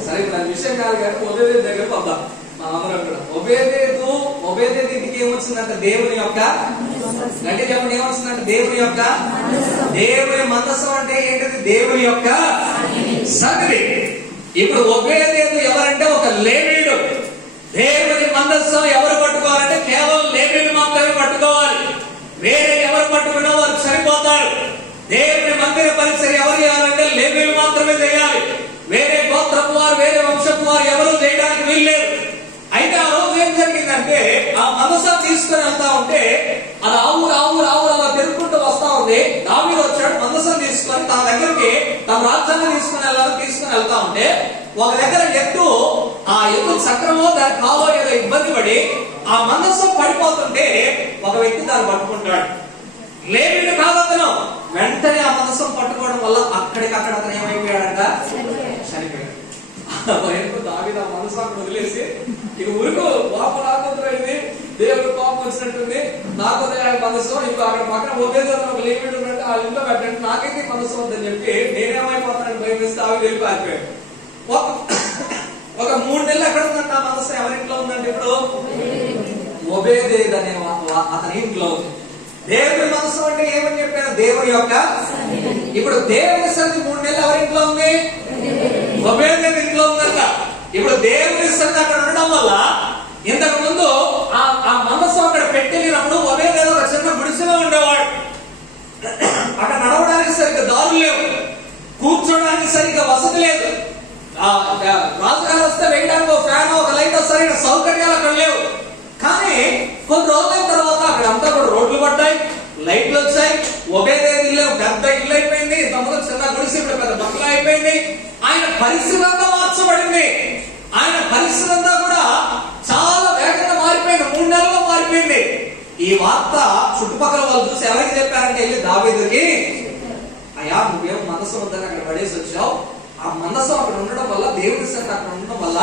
సరే, దాని విషయం కాదు కానీ ఒబేదేదు దగ్గరకు వద్దాం. మనందరం కూడా ఒబేదేదు ఇంటికి ఏమొచ్చిందంటే దేవుని యొక్క గట్టి చెప్పండి, ఏమొచ్చిందంటే దేవుని యొక్క దేవుని మందసం. అంటే ఏంటిది? దేవుని యొక్క సన్నిధి. ఇప్పుడు ఒబేదేదు ఎవరంటే ఒక లేవీయుడు. దేవుని మందసం ఎవరు పట్టుకోవాలంటే కేవలం లేవీయులు మాత్రమే పట్టుకోవాలి. వేరే ఎవరు పట్టుకున్నా వారు సరిపోతారు. దేవుని మందిర పరిచయం ఎవరు చేయాలంటే లేవీయులు మాత్రమే చేయాలి. వేరే గోత్రపు వారు, వేరే వంశపు వారు ఎవరు చేయడానికి వీల్లేదు. అయితే ఆ రోజు ఏం జరిగిందంటే, ఆ మందసం తీసుకుని వెళ్తా ఉంటే అది ఆవురు అలా తిరుగుకుంటూ వస్తా ఉంది. దావీదు వచ్చాడు, మందసం తీసుకొని తన దగ్గరికి తన రాజ్యాన్ని తీసుకుని వెళ్తా ఉంటే ఒక దగ్గర ఆ ఎద్దు చక్రమో దాని కాలో ఏదో ఇబ్బంది పడి ఆ మందసం పడిపోతుంటే ఒక వ్యక్తి దాన్ని పట్టుకుంటాడు. లేవీయుడు కాదతను. వెంటనే ఆ మందసం పట్టుకోవడం వల్ల అక్కడికక్కడ అతను ఏమైపోయాడంట? చనిపోయాడు. దావీదు ఆ మనసు అక్కడ వదిలేసి ఇక ఊరుకు పాపం నాకొద్దురైంది, దేవుడు కోపం వచ్చినట్టుంది, నాకొద్దు మనసు, ఇప్పుడు అక్కడ పక్కన ఒబేదేదు ఒక లేవీయుడు ఉన్నట్టు ఆ ఇంట్లో పెట్టండి, నాకైతే మనసు వద్దని చెప్పి నేనేమైపోతానని భయమేస్తే దావీదు వెళ్ళి పారిపోయాడు. ఒక 3 నెలలు ఎక్కడ ఉందంటే ఆ మనసు ఎవరింట్లో ఉందంటే ఇప్పుడు ఒబేదేదు అనే అతని ఇంట్లో ఉంది. దేవుని మనసు అంటే ఏమని చెప్పారు? దేవుని యొక్క. ఇప్పుడు దేవుని సన్నిధి 3 నెలలు ఎవరింట్లో ఉంది? ఒబేదేదు ఇంట్లో ఉందంట. ఇప్పుడు దేవుని సన్నిధి అక్కడ ఉండడం వల్ల ఇంతకు ముందు ఆ మనసు అక్కడ పెట్టినప్పుడు ఒబేదేదు ఒక చిన్న గుడిసెలో ఉండేవాడు. అక్కడ నడవడానికి సరిగ్గా దారులు లేవు, కూర్చోడానికి సరిగ్గా వసతి లేదు. రాజుగారు వస్తే వేయడానికి ఒక ఫ్యాన్, ఒక లైట్, సరైన సౌకర్యాలు అక్కడ లేవు. కానీ కొన్ని రోజుల తర్వాత అక్కడ అంతా కూడా రోడ్లు పడ్డాయి, లైట్లు వచ్చాయి. ఒబేదేదు ఇల్లు పెద్ద ఇల్లు అయిపోయింది. ఇంతకుముందు చిన్న గుడిసె ఇప్పుడు పెద్ద బంగ్లా అయిపోయింది. ఆయన పరిస్థితి అంతా మార్చబడింది. ఆయన పరిస్థితి అంతా కూడా చాలా వేగంగా మారిపోయింది. 3 నెలల్లో మారిపోయింది. ఈ వార్త చుట్టుపక్కల వాళ్ళు చూసి ఎవరికి చెప్పారంటే వెళ్ళి దావీదుకి, అయ్యా నువ్వేమో మనసు ఉందని అక్కడ పడేసి వచ్చావు. ఆ మనసం అక్కడ ఉండడం వల్ల, దేవుని సన్నిధి అక్కడ ఉండడం వల్ల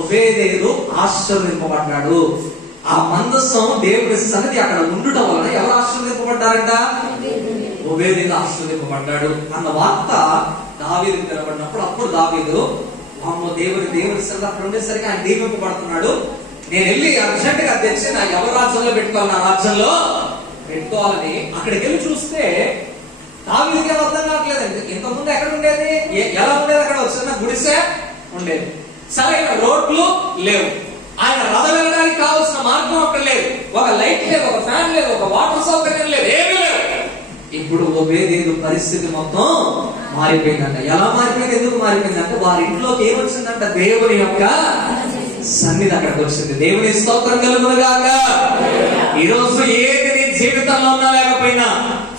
ఒబేదేదు ఆశీర్వదింపబడ్డాడు. ఆ మందసం దేవుని సన్నిధి అక్కడ ఉండటం వలన ఎవరు ఆశీర్వదింపబడ్డారంట? ఒబేదేదు ఆశీర్వదింపబడ్డాడు అన్న వార్త దావీదుకు వినబడినప్పుడు అప్పుడు దావీదు, అమ్మ దేవుని సన్నిధి అక్కడ ఉండేసరికి ఆయన దీవింపబడుతున్నాడు, నేను వెళ్ళి అర్జెంట్ గా తెచ్చి నా ఎవరి రాజ్యంలో పెట్టుకోవాలి, నా రాజ్యంలో పెట్టుకోవాలని అక్కడికి వెళ్ళి చూస్తే దావీదుకి అర్థం కావట్లేదండి. ఇంతకుముందు ఎక్కడ ఉండేది? ఎలా ఉండేది? అక్కడ చిన్న గుడిసె ఉండేది, సరైన రోడ్లు లేవు, ఆయన రథం వెళ్ళడానికి కావాల్సిన మార్గం అక్కడ లేదు, ఒక లైట్ లేదు, ఒక ఫ్యాన్ లేదు, ఒక వాటర్ సౌకర్యం లేదు, ఏమీ లేదు. ఇప్పుడు ఒబేదేదు పరిస్థితి మొత్తం మారిపోయిందంట. ఎలా మారిపోయింది? ఎందుకు మారిపోయిందంటే వారి ఇంట్లోకి ఏమొచ్చిందంట? దేవుని యొక్క సన్నిధి అక్కడికి వచ్చింది. దేవుని స్తోత్రం కలుగును గాక. ఈ రోజు ఏది నీ జీవితంలో ఉన్నా లేకపోయినా,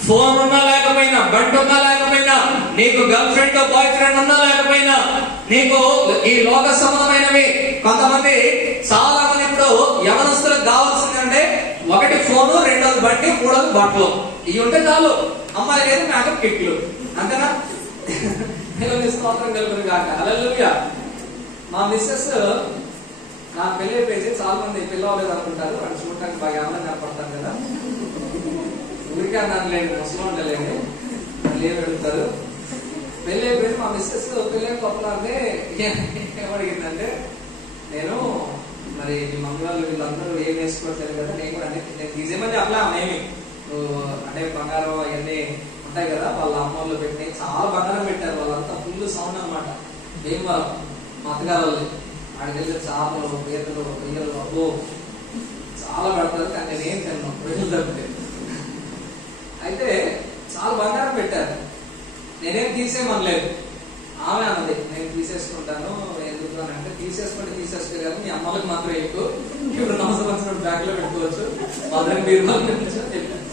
ఫోన్ ఉన్నా లేకపోయినా, బండి ఉన్నా లేకపోయినా, నీకు గర్ల్ ఫ్రెండ్ బాయ్ ఫ్రెండ్ ఉన్నా లేకపోయినా, నీకు ఈ లోక సంబంధమైనవి, కొంతమంది చాలా మంది ఇప్పుడు యవనస్తులకు కావాల్సిందంటే 1 ఫోను, 2వ బండి, 3వ బట్టలు, ఇవి ఉంటే చాలు. అమ్మాయిలు అయితే మేకప్ కిట్లు, అంతేనా? దేవుని స్తోత్రం కలుగును గాక. హల్లెలూయా. మా మిస్సెస్ నా పెళ్లి అయిపోయింది, చాలా మంది పిల్లవలేదు అనుకుంటారు, వాళ్ళు చూడటానికి బాగా ఆనందంగా కనపడతారు కదా. ఊరికే అన్నాను లేదు, ముసలి ఉండలేదు, మళ్ళీ ఏమి అడుగుతారు? పెళ్ళి అయిపోయింది. మా మిస్సెస్ పెళ్ళి కొప్పలాంటే ఏమడిగిందంటే, నేను మరి మీ మమ్మీ వాళ్ళు వీళ్ళందరూ ఏం వేసుకోవట్లేదు కదా, నేను కూడా అంటే నేను తీసేయమని చెప్పలే. ఏమి అంటే బంగారం అవన్నీ ఉంటాయి కదా, వాళ్ళ అమ్మోళ్ళు పెట్టినాయి, చాలా బంగారం పెట్టారు. వాళ్ళంతా ఫుల్ సౌండ్ అనమాట. భీమవరం మా అత్తగారు వాళ్ళు ఆడికి వెళ్తే చేపలు, పీతలు, రొయ్యలు, అబ్బో చాలా పెడతారు. కానీ నేనేం తిన్నాను రొయ్యలు తప్పితే. అయితే చాలా బంగారం పెట్టారు. నేనేం తీసేయమనలేదు. ఆమె అన్నది నేను తీసేసుకుంటాను. ఎందుకు అని అంటే, తీసేసుకో కదా, మీ అమ్మలకు మాత్రం ఎక్కువ, ఇప్పుడు నమస్కారం బ్యాగ్ లో పెట్టుకోవచ్చు, మదర్ బీరువాలో పెట్టచ్చు అని చెప్పాను.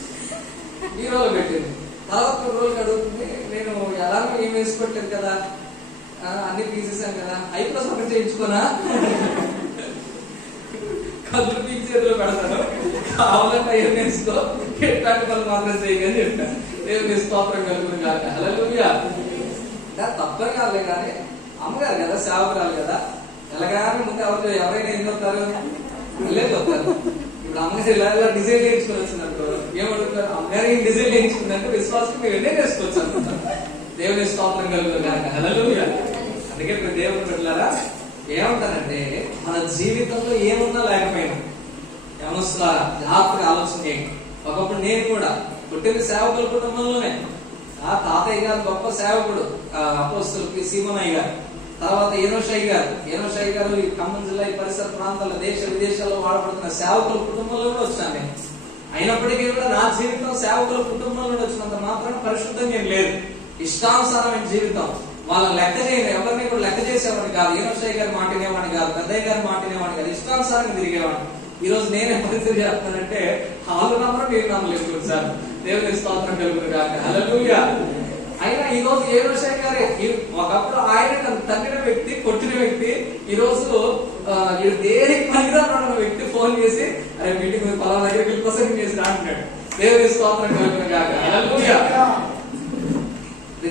బీరువాలో పెట్టింది. తర్వాత కొన్ని రోజులు అడుగుతుంది, నేను ఎలాగో ఏం వేసుకోవట్లేదు కదా, అన్ని తీసేసాను కదా, ఐప్లస్ ఒకటి చేయించుకోనా, కళ్ళు పీకి చేతిలో పెడతాను, కావాలంటే అయ్యో వేసుకో, ఎట్లాంటి పనులు మాత్రం చేయని చెప్పాను. దేవుని స్తోత్రం కలుగుతుంది కాక. హల్లెలూయా. తప్పని కాదులే, కానీ అమ్మగారు కదా, సేవకురాలు కదా, ఎలాగానే ముందు ఎవరైనా ఏం చెప్తారు, లేదు చెప్తారు. ఇప్పుడు అమ్మగారు ఇలా డిజైన్ చేయించుకొని వచ్చినట్టు ఏమంటారు, అమ్మగారు ఏం డిజైన్ చేయించుకుందంటే విశ్వాసం మేము ఎన్నే చేసుకోవచ్చు అనుకుంటారు. దేవుని స్తోత్రం కలుగుతుంది కాక. హల్లెలూయా. అందుకే ఇప్పుడు దేవుని బిడ్డలారా ఏమంటారంటే, మన జీవితంలో ఏమున్నా లేకపోయినా ఏమొస్తారా జాగ్రత్తగా ఆలోచన చేయండి. ఒకప్పుడు నేను కూడా పుట్టిన సేవకుల కుటుంబంలోనే. ఆ తాతయ్య గారు గొప్ప సేవకుడు, అపోస్తలుకి సీమనయ్య గారు, తర్వాత ఏనోషయ్య గారు ఈ ఖమ్మం జిల్లా ఈ పరిసర ప్రాంతాల్లో దేశ విదేశాల్లో వాడబడుతున్న సేవకుల కుటుంబంలో కూడా వచ్చాను నేను. అయినప్పటికీ కూడా నా జీవితం సేవకుల కుటుంబంలో వచ్చినంత మాత్రం పరిశుద్ధంగా ఏం లేదు. ఇష్టానుసారమైన జీవితం. వాళ్ళని లెక్క చేయను, ఎవరిని కూడా లెక్క చేసేవాడిని కాదు. ఏనోషయ్య గారి మాట వినేవాడిని కాదు, పెద్దయ్య గారి మాట వినేవాడిని కాదు, ఇష్టానుసారంగా తిరిగేవాడిని. ఈ రోజు నేనే పరిస్థితి చేస్తానంటే వాళ్ళు నమ్మరు, మీరు నమ్మలేదు సార్. దేవుని స్తోత్రం కలుగుతుంది కాక. హల్లెలూయా. అయినా ఈ రోజు ఏనోషయ్య గారు ఒకప్పుడు ఆయన నన్ను తన్నిన వ్యక్తి, కొట్టిన వ్యక్తి, ఈ రోజు దేనికి పనికిరాన్న వ్యక్తి ఫోన్ చేసి, అరే మీటింగ్ పలానా దగ్గరికి ప్రసంగం చేసి అంటున్నాడు. దేవుని స్తోత్రం కలుగుతుంది కాక. హల్లెలూయా.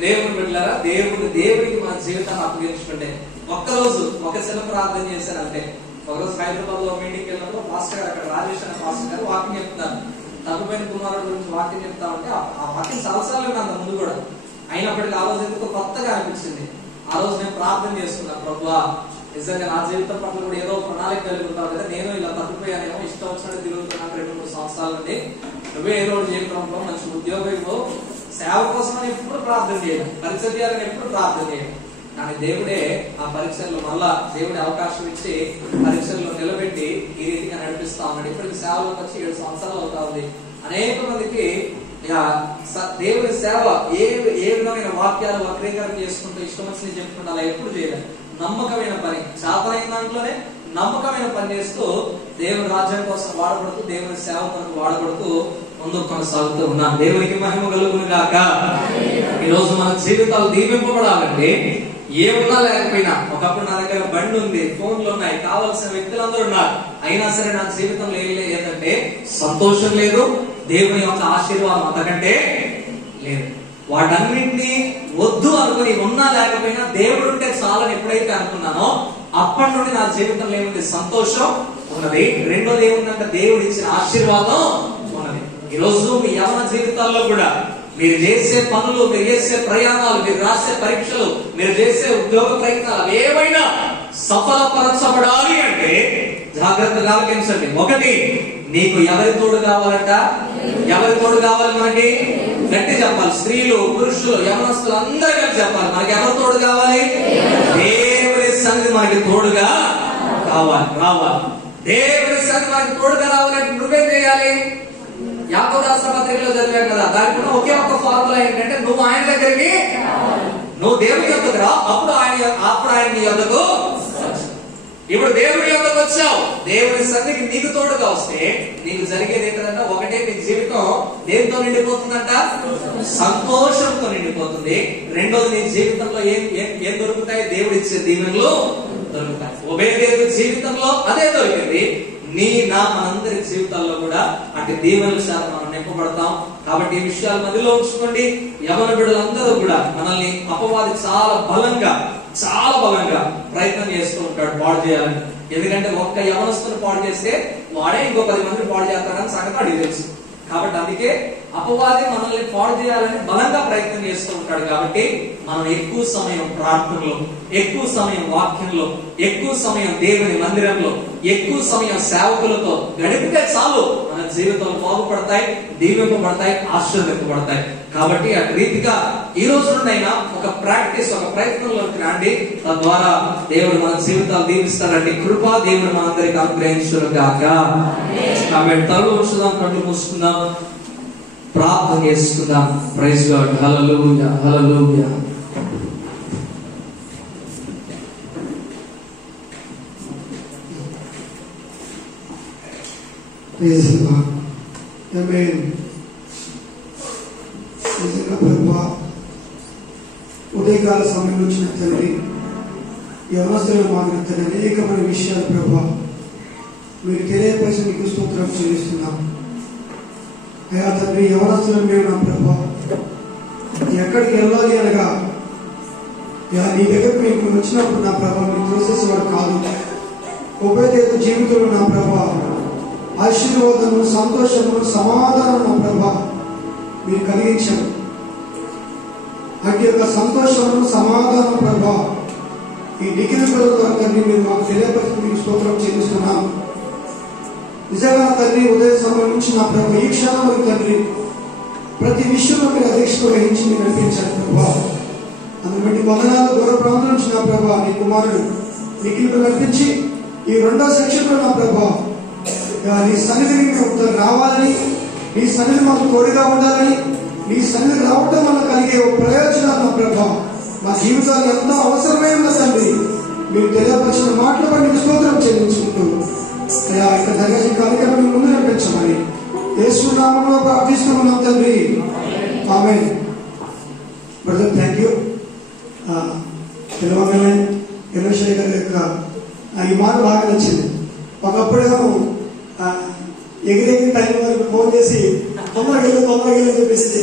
దేవుని బిడ్డలారా, దేవుడికి మన జీవితాన్ని అప్పగించుకుంటే, ఒక్కరోజు ఒక శిల ప్రార్థన చేశారంటే, ఒకరోజు హైదరాబాద్ లో మీటింగ్ వెళ్ళినప్పుడు పాస్టర్ గారు, అక్కడ రాజేష్ అనే పాస్టర్ గారు వాక్యం చెప్తున్నారు. తగ్గిపోయిన కుమారుడు గురించి వాక్యం చెప్తా ఉంటే ఆ వాక్యం చాలాసార్లు విన్నాను ముందు కూడా. అయినప్పటికీ ఆ రోజు ఎందుకు కొత్తగా అనిపించింది. ఆ రోజు నేను ప్రార్థన చేసుకున్నాను, ప్రభువా నిజంగా నా జీవితం పట్ల కూడా ఏదో ప్రణాళిక కలిగి ఉంటావు కదా, నేను ఇలా తగ్గిపోయానేమో, ఇష్టం వచ్చినట్టు తిరుగుతున్నాను 2-3 సంవత్సరాల నుండి, నువ్వే ఏదో జీవితంలో మంచి ఉద్యోగంలో సేవ కోసం అని ఎప్పుడు ప్రార్థన చేయను, పరీక్ష చేయాలని ఎప్పుడు ప్రార్థన చేయను. కానీ దేవుడే ఆ పరీక్షల్లో మళ్ళా దేవుడి అవకాశం ఇచ్చి పరీక్షల్లో నిలబెట్టి ఈ రీతిగా నడిపిస్తా ఉన్నాడు. ఇప్పటికి సేవలోకి వచ్చి 7 సంవత్సరాలు అవుతా ఉంది. అనేక మందికి దేవుడి సేవ ఏ విధమైన వాక్యాలు వక్రీకరణ చేసుకుంటూ ఇష్టం వచ్చింది చెప్పుకుంటూ అలా ఎప్పుడు చేయలేదు. నమ్మకమైన పని, చేతనైన దాంట్లోనే నమ్మకమైన పని చేస్తూ దేవుని రాజ్యం కోసం వాడబడుతూ, దేవుని సేవ కొరకు వాడబడుతూ ముందుకు కొనసాగుతూ ఉన్నాం. దేవునికి మహిమ కలుగును గాక. ఈ రోజు మన జీవితాలు దీపింపబడాలంటే ఏమున్నా లేకపోయినా, ఒకప్పుడు నా దగ్గర బండి ఉంది, ఫోన్లు ఉన్నాయి, కావలసిన వ్యక్తులందరూ ఉన్నారు, అయినా సరే నా జీవితంలో ఏం లేదంటే సంతోషం లేదు, దేవుని యొక్క ఆశీర్వాదం అంతకంటే లేదు. వాటన్నింటినీ వద్దు అనుకుని ఉన్నా లేకపోయినా దేవుడు ఉంటే చాలని ఎప్పుడైతే అనుకున్నానో అప్పటి నుండి నా జీవితంలో ఏముంది, సంతోషం ఉన్నది. రెండోది ఏముందంటే దేవుడు ఇచ్చిన ఆశీర్వాదం ఉన్నది. ఈ రోజు మీ యవన జీవితాల్లో కూడా మీరు చేసే పనులు, మీరు చేసే ప్రయాణాలు, మీరు రాసే పరీక్షలు, మీరు చేసే ఉద్యోగ ప్రయత్నాలు ఏవైనా సఫలపరచబడాలి అంటే జాగ్రత్తగా ఆలోచించండి. ఒకటి, నీకు ఎవరి తోడు కావాలంట? ఎవరి తోడు కావాలి మనకి? గట్టి చెప్పాలి. స్త్రీలు, పురుషులు, యవనస్తులు అందరూ కలిసి చెప్పాలి. మనకి ఎవరి తోడు కావాలి? దేవుని సన్నిధి మనకి తోడుగా రావాలి. దేవుని సన్నిధి మనకి తోడుగా రావాలంటే నువ్వేం చేయాలి? యాకోబు రాసిన పత్రికలో చదివాం కదా, దానికి కూడా ఒకే ఒక ఫార్ములా ఏంటంటే, నువ్వు ఆయన దగ్గరికి, నువ్వు దేవుని యొద్దకు రా, అప్పుడు ఆయన నీ యొద్దకు. ఇప్పుడు దేవుని యొద్దకు వచ్చావు, దేవుని సన్నిధికి నీకు తోడుగా వస్తే నీకు జరిగేది ఏంటంటే, ఒకటే నీ జీవితం దేంతో నిండిపోతుందంట? సంతోషంతో నిండిపోతుంది. రెండోది నీ జీవితంలో ఏం దొరుకుతాయి? దేవుడు ఇచ్చే దీవెనలు దొరుకుతాయి. ఒబేదేవు జీవితంలో అదే దొరికింది. మనందరి జీవితాల్లో కూడా అంటే దీవెనల శాతం మనం నింపబడతాం. కాబట్టి ఈ విషయాలు మధ్యలో ఉంచుకోండి. యవన బిడ్డలందరూ కూడా మనల్ని అపవాది చాలా బలంగా ప్రయత్నం చేస్తూ ఉంటాడు పాడు చేయాలని. ఎందుకంటే ఒక్క యవనస్తుని పాడు చేస్తే వాడే ఇంకో 10 మందిని పాడు చేస్తాడని సంగతి అడిగి తెలుసు. కాబట్టి అందుకే అపవాది మనల్ని పాడు చేయాలని బలంగా ప్రయత్నం చేస్తూ ఉంటాడు. కాబట్టి మనం ఎక్కువ సమయం ప్రార్థనలో, ఎక్కువ సమయం వాక్యంలో, ఎక్కువ సమయం దేవుని మందిరంలో, ఎక్కువ సమయం సేవకులతో గడిపితే చాలు మన జీవితాలు బాగుపడతాయి, దీవింపబడతాయి, ఆశీర్వదింపబడతాయి. కాబట్టి అటు రీతిగా ఈ రోజు నుండి అయినా ఒక ప్రాక్టీస్, ఒక ప్రయత్నంలోకి రండి. తద్వారా దేవుడు మన జీవితాలు దీవిస్తారండి. కృపా దేవుడు మనందరికి అనుగ్రహించును గాక. ఆమేన్. తలలు ఉంచుదాం, కళ్ళు మూసుకుందాం, ప్రార్థన చేసుకుందాం. Praise Lord. Hallelujah, hallelujah. Praise Lord. Amen. నిజంగా ప్రభువా, ఉదయకాల సమయం వచ్చిన తండ్రి, యవనస్తులు మాకు తండ్రి అనేకమైన విషయాలు ప్రభువా మీరు తెలియపరిచి మీకు స్తోత్రం చెల్లిస్తున్నాం. అయ్యా తండ్రి, యవనస్తులు మేము నా ప్రభువా ఎక్కడికి వెళ్ళాలి అనగా నీ దగ్గరకు మీకు వచ్చినప్పుడు నా ప్రభావ మీరు చూసేసేవాడు కాదు. ఉపయోగ జీవితంలో నా ప్రభావ ఆశీర్వాదము, సంతోషము, సమాధానం నా ప్రభావ మీరు కలిగించారు. అటు యొక్క సంతోషము, సమాధానం ప్రభావ ఈ డిగ్రీ ద్వారా తండ్రి మీరు మాకు తెలియపరిచి మీకు స్తోత్రం చెల్లిస్తున్నాం. నిజంగా తండ్రి, ఉదయ సమయం నుంచి నా ప్రభావ ఈ క్షణంలో తండ్రి ప్రతి విషయంలో మీరు అధ్యక్షత వహించి మీరు నడిపించారు ప్రభావ. అందుకని వందనాలు. దూర ప్రాంతం నుంచి నా ప్రభావ నీ కుమారుడు నిఖిల్కు నడిపించి ఈ రెండో సెక్షన్లో నా ప్రభావ నీ సన్నిధిని మేము రావాలని, నీ సన్నిధి మాకు తోడుగా ఉండాలని, నీ సన్నిధి రావడం వల్ల కలిగే ప్రయోజనాలు నా ప్రభావ మా జీవితాలు ఎంతో అవసరమైన తండ్రి మీరు తెలియపరిచిన మాటలు బట్టి మీకు స్తోత్రం చెల్లించుకుంటూ అయ్యా ఇక్కడ దర్శన కార్యక్రమం ముందు నడిపించమని యేసు నామములో ప్రార్థిస్తూ ఉన్నాం తండ్రి. ఆమేన్. Brother, thank you. తెలవగానే చంద్రశేఖర్ గారి యొక్క ఈ మాట బాగా నచ్చింది. ఒకప్పుడేమో ఎగిరెగిరి టైం వరకు ఫోన్ చేసి తొందరగా చెప్పేసి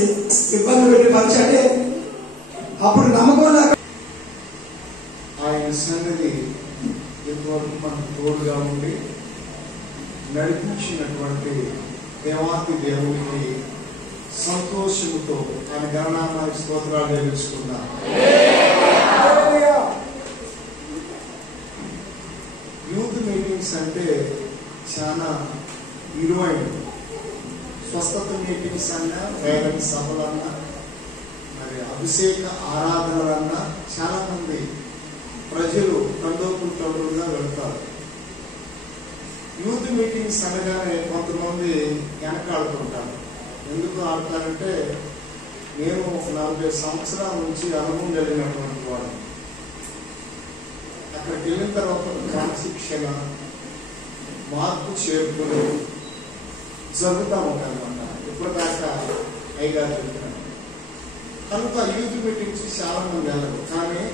ఇబ్బంది పెట్టి పరిచయం అంటే అప్పుడు నమ్మకం లేక ఆయన సన్నిధి ఇంతవరకు మనకు తోడుగా ఉండి నడిపించినటువంటి దేవాతి దేవునికి సంతోషముతో ఆయన గణనామానికి స్తోత్రాలు చెల్లించుకుందాం. యూత్ మీటింగ్స్ అంటే చాలా విలువైనవి. స్వస్థత మీటింగ్స్ అన్నా, వేగం సభలన్నా, మరి అభిషేక ఆరాధనలన్నా చాలా మంది ప్రజలు తండోపులుగా వెళ్తారు. యూత్ మీటింగ్స్ అనగానే కొంతమంది వెనకాడుతుంటారు. ఎందుకు ఆడతారంటే, నేను 40 సంవత్సరాల నుంచి అనుభవం కలిగినటువంటి వాడు. అక్కడికి వెళ్ళిన తర్వాత క్రమశిక్షణ, మార్పు చేర్పులు జరుగుతూ ఉంటాయన్నమాట. ఇప్పటిదాకా అయ్యగారు చెప్తాను. కనుక యూత్ మీటింగ్స్ చాలా మంది వెళ్ళరు. కానీ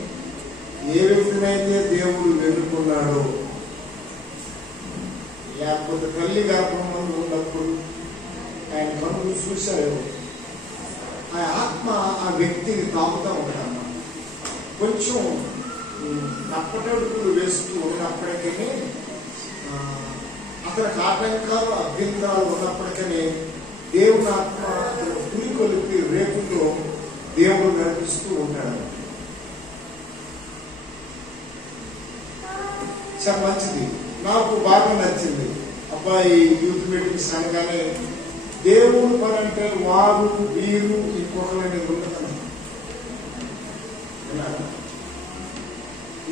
ఏ వ్యక్తినైతే దేవుడు వెనుకున్నాడో, లేకపోతే తల్లి గర్భంలో ఉన్నప్పుడు ఆయన కనులు చూశాయో, ఆ ఆత్మ ఆ వ్యక్తిని తాకుతూ ఉంటాడన్నమాట. కొంచెం నప్పటడుగులు వేస్తూ ఉన్నప్పటికీ, అతనికి ఆటంకాలు, అభ్యంతరాలు ఉన్నప్పటికీ దేవుని ఆత్మ పులికొలిపి రేపుతో దేవుడు నడిపిస్తూ ఉంటాడు. చాలా మంచిది. నాకు బాగా నచ్చింది. అబ్బాయి యూత్ మీటింగ్స్ అనగానే దేవుడు పని అంటే వారు, వీరు, ఇంకొకరు అనేది ఉండదు.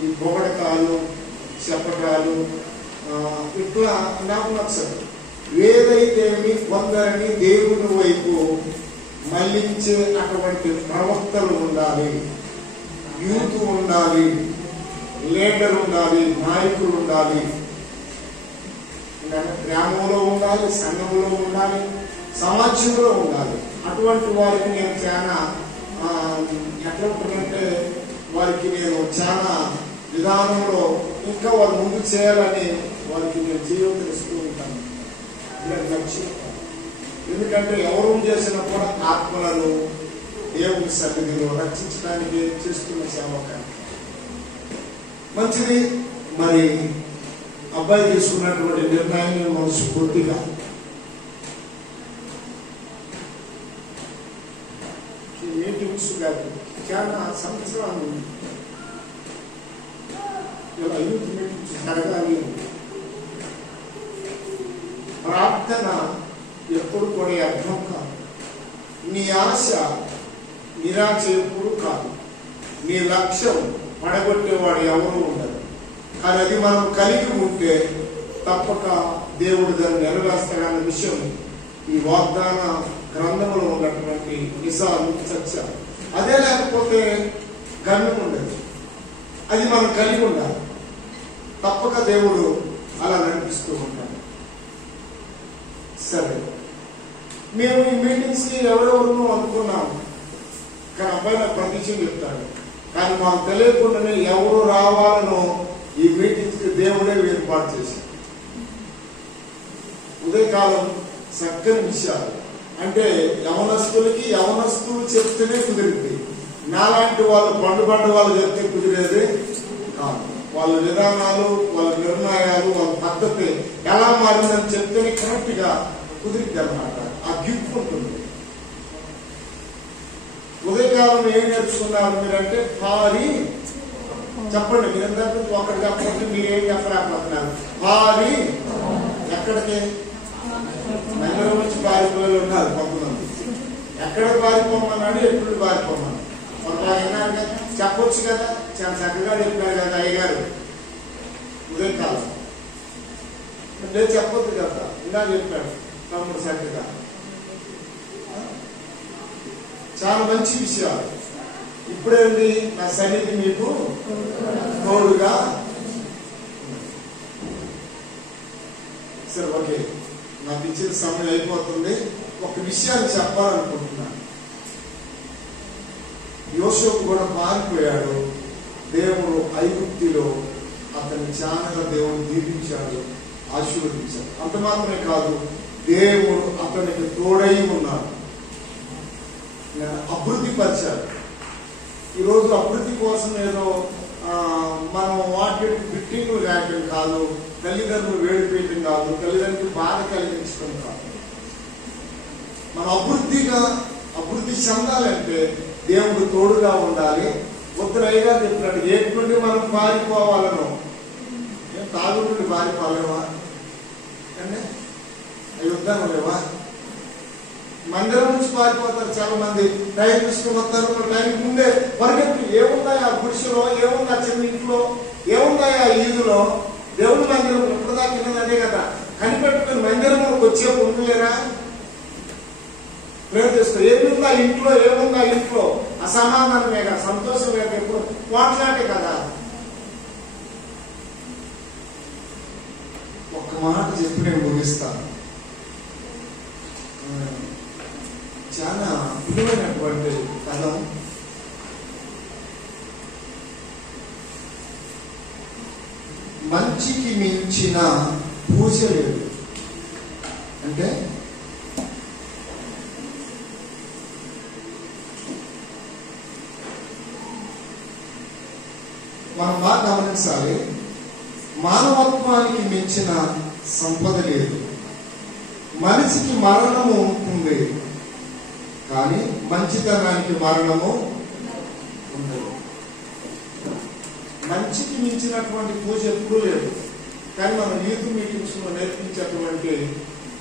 ఈ పొగడకాలు, చెప్పటాలు ఇట్లా నాకు నచ్చదు. ఏదైతే కొందరిని దేవుని వైపు మళ్లించే అటువంటి ప్రవక్తలు ఉండాలి, యూత్ ఉండాలి, లీడర్ ఉండాలి, నాయకులు ఉండాలి, గ్రామంలో ఉండాలి, సంఘంలో ఉండాలి, సమాజంలో ఉండాలి. అటువంటి వారికి నేను చాలా ఎట్లా ఉంటుందంటే, వారికి నేను చాలా విధానంలో ఇంకా వారు ముందు చేయాలని వారికి నేను జీవితమిస్తూ ఉంటాను. ఎందుకంటే ఎవరు చేసినా కూడా ఆత్మలను దేవుని సన్నిధిలో రక్షించడానికి చేస్తున్న సేవకాన్ని మంచిది. మరి అబ్బాయి తీసుకున్నటువంటి నిర్ణయాన్ని మనస్ఫూర్తిగా మీటింగ్స్ కాదు, చాలా సంవత్సరాలు ఇలా యూత్ మీటింగ్స్ జరగాలి. ప్రార్థన ఎప్పుడు కూడా అర్థం కాదు. నీ ఆశ నిరాశ ఎప్పుడు కాదు. నీ లక్ష్యం పడగొట్టేవాడు ఎవరు ఉండదు. కానీ అది మనం కలిగి ఉంటే తప్పక దేవుడు దాన్ని నెరవేర్స్తాడన్న విషయం ఈ వాగ్దాన గ్రంథంలో ఉన్నటువంటి నిజాలు, సత్యాలు. అదే లేకపోతే గమ్యం ఉండదు. అది మనం కలిగి ఉండాలి. తప్పక దేవుడు అలా నడిపిస్తూ ఉంటాడు. సరే, మేము ఈ మీటింగ్స్ కి ఎవరెవరు అనుకున్నాము, కానీ అబ్బాయి నాకు ప్రతిష్యం చెప్తాడు. కానీ మాకు తెలియకుండానే ఎవరు రావాలనో ఈ మీటింగ్స్ కి దేవుడే ఏర్పాటు చేశాడు. ఉదయకాలం చక్కని విషయాలు అంటే యవనస్తులు చెప్తేనే కుదిరింది. నాలాంటి వాళ్ళు బండ వాళ్ళు చెప్తే కుదిరేది కాదు. వాళ్ళ విధానాలు, వాళ్ళ నిర్ణయాలు, వాళ్ళ పద్ధతి ఎలా మారిందని చెప్తేనే కరెక్ట్ గా కుదిరింది అన్నమాట. ఆ గిఫ్ట్ ఉంటుంది. ఉదయకాలం ఏం నేర్చుకున్నారు మీరంటే పారి చెప్పండి. మీరందరూ ఒకటి చెప్పండి, మీరేం చెప్పలేకపోతున్నారు. పారి ఎక్కడికి మందిరం నుంచి పారిపోయి ఉన్నారు కొంతమంది. ఎక్కడికి పారిపోమన్నాడు, ఎప్పుడు పారిపోమన్నాడు విన్నారు కదా, చెప్పొచ్చు కదా. చాలా చక్కగా చెప్పినారు కదా అయ్యగారు ఉదయకాలం. అంటే చెప్పొద్దు కదా, ఇలా చెప్పాడు తమ్ముడు చక్కగా. చాలా మంచి విషయాలు. ఇప్పుడేంటి, నా సన్నిధి మీకు తోడుగా. సరే, ఓకే, నాకు ఇచ్చిన సమయం అయిపోతుంది. ఒక విషయాన్ని చెప్పాలనుకుంటున్నాను. యోసేపు కూడా మారిపోయాడు. దేవుడు ఐగుప్తిలో అతన్ని చాలా దేవుడు దీవించాడు, ఆశీర్వదించాడు. అంత మాత్రమే కాదు, దేవుడు అతనికి తోడై ఉన్నాడు, అభివృద్ధి పరిచాడు. ఈరోజు అభివృద్ధి కోసం ఏదో మనం వాటి బిట్టింగ్ రాయటం కాదు, తల్లిదండ్రులు వేడిపేయటం కాదు, తల్లిదండ్రులు బాధ కలిగించడం కాదు. మనం అభివృద్ధి చెందాలంటే దేవుడు తోడుగా ఉండాలి. ఉత్తరయ్యగా చెప్పినట్టు ఏటి నుండి మనం పారిపోవాలను, తాగు నుండి పారిపోలేవా అంటే అవి వద్దాము లేవా? మందిరం నుంచి పారిపోతారు చాలా మంది. టైం తీసుకుని వస్తారు, టైం ముందే పరిగెత్తి ఏమున్నాయి ఆ గుడిసెలో, ఏముంది ఆ చిన్న ఇంట్లో, ఏమున్నాయి ఆ ఈదులో. దేవుడి మందిరం ఇప్పటిదాకా అదే కదా, కనిపెట్టుకుని మందిరంలోకి వచ్చే ఉండలేరా? ప్రేమ చేసుకో. ఏముందా ఇంట్లో, ఏముందా ఇంట్లో, అసమాధానమే కదా, సంతోషం లేక ఎప్పుడు మాట్లాడే కదా. ఒక్క మాట చెప్పి నేను ముగిస్తాను. చాలా విలువైనటువంటి పదం. మంచికి మించిన పూజ లేదు. అంటే మనం బాగా గమనించాలి. మానవత్వానికి మించిన సంపద లేదు. మనిషికి మరణము ఉంటుంది, కానీ మంచితనానికి మరణము ఉండదు. మంచికి మించినటువంటి పూజ ఎప్పుడూ లేదు. కానీ మనం యూత్ మీటింగ్స్ లో నేర్పించేటువంటి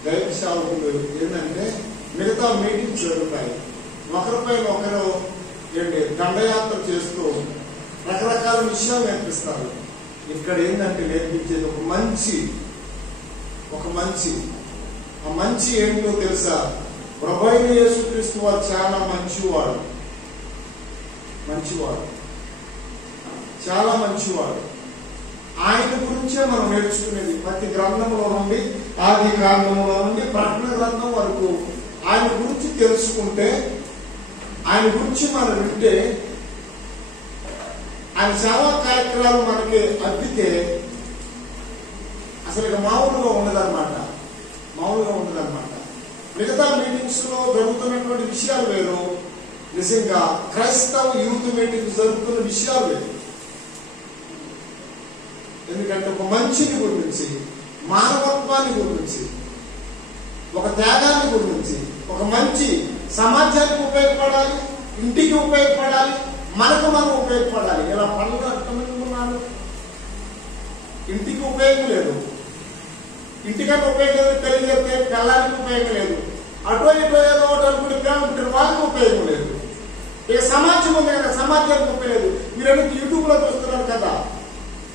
దైవ సేవకులు ఏంటంటే, మిగతా మీటింగ్స్ జరుగుతాయి, ఒకరిపైన ఒకరు దండయాత్ర చేస్తూ రకరకాల విషయాలు నేర్పిస్తారు. ఇక్కడ ఏంటంటే నేర్పించేది ఒక మంచి ఆ మంచి ఏంటో తెలుసా? ప్రభువైన యేసుక్రీస్తు వారు చాలా మంచివాడు, చాలా మంచివాడు. ఆయన గురించే మనం నేర్చుకునేది ప్రతి గ్రంథంలో నుండి, ఆది కాండంలో నుండి ప్రకటన గ్రంథం వరకు. ఆయన గురించి తెలుసుకుంటే, ఆయన గురించి మనం వింటే, ఆయన సేవా కార్యక్రమాలు మనకి అబ్బితే అసలు ఇక మామూలుగా ఉండదన్నమాట. మిగతా మీటింగ్స్ లో జరుగుతున్నటువంటి విషయాలు వేరు, నిజంగా క్రైస్తవ యూత్ మీటింగ్స్ జరుగుతున్న విషయాలు వేరు. ఎందుకంటే ఒక మంచిని గురించి, మానవత్వాన్ని గురించి, ఒక త్యాగాన్ని గురించి, ఒక మంచి సమాజానికి ఉపయోగపడాలి, ఇంటికి ఉపయోగపడాలి, మనకు మనం ఉపయోగపడాలి. ఇలా పనులు ఎంతమంది ఉన్నారు? ఇంటికి ఉపయోగం లేదు, ఇంటికన్నా ఉపయోగం లేదు, పెళ్లి చేస్తే పిల్లలకి ఉపయోగం లేదు, అటు ఇటు ఏదో ఒకటి అనుకుంటే పిల్లలు వాళ్ళకి ఉపయోగం లేదు. ఇక సమాజం ఉంది కదా, సమాజానికి ఉపయోగం లేదు. మీరన్నీ యూట్యూబ్ లో చూస్తున్నారు కదా,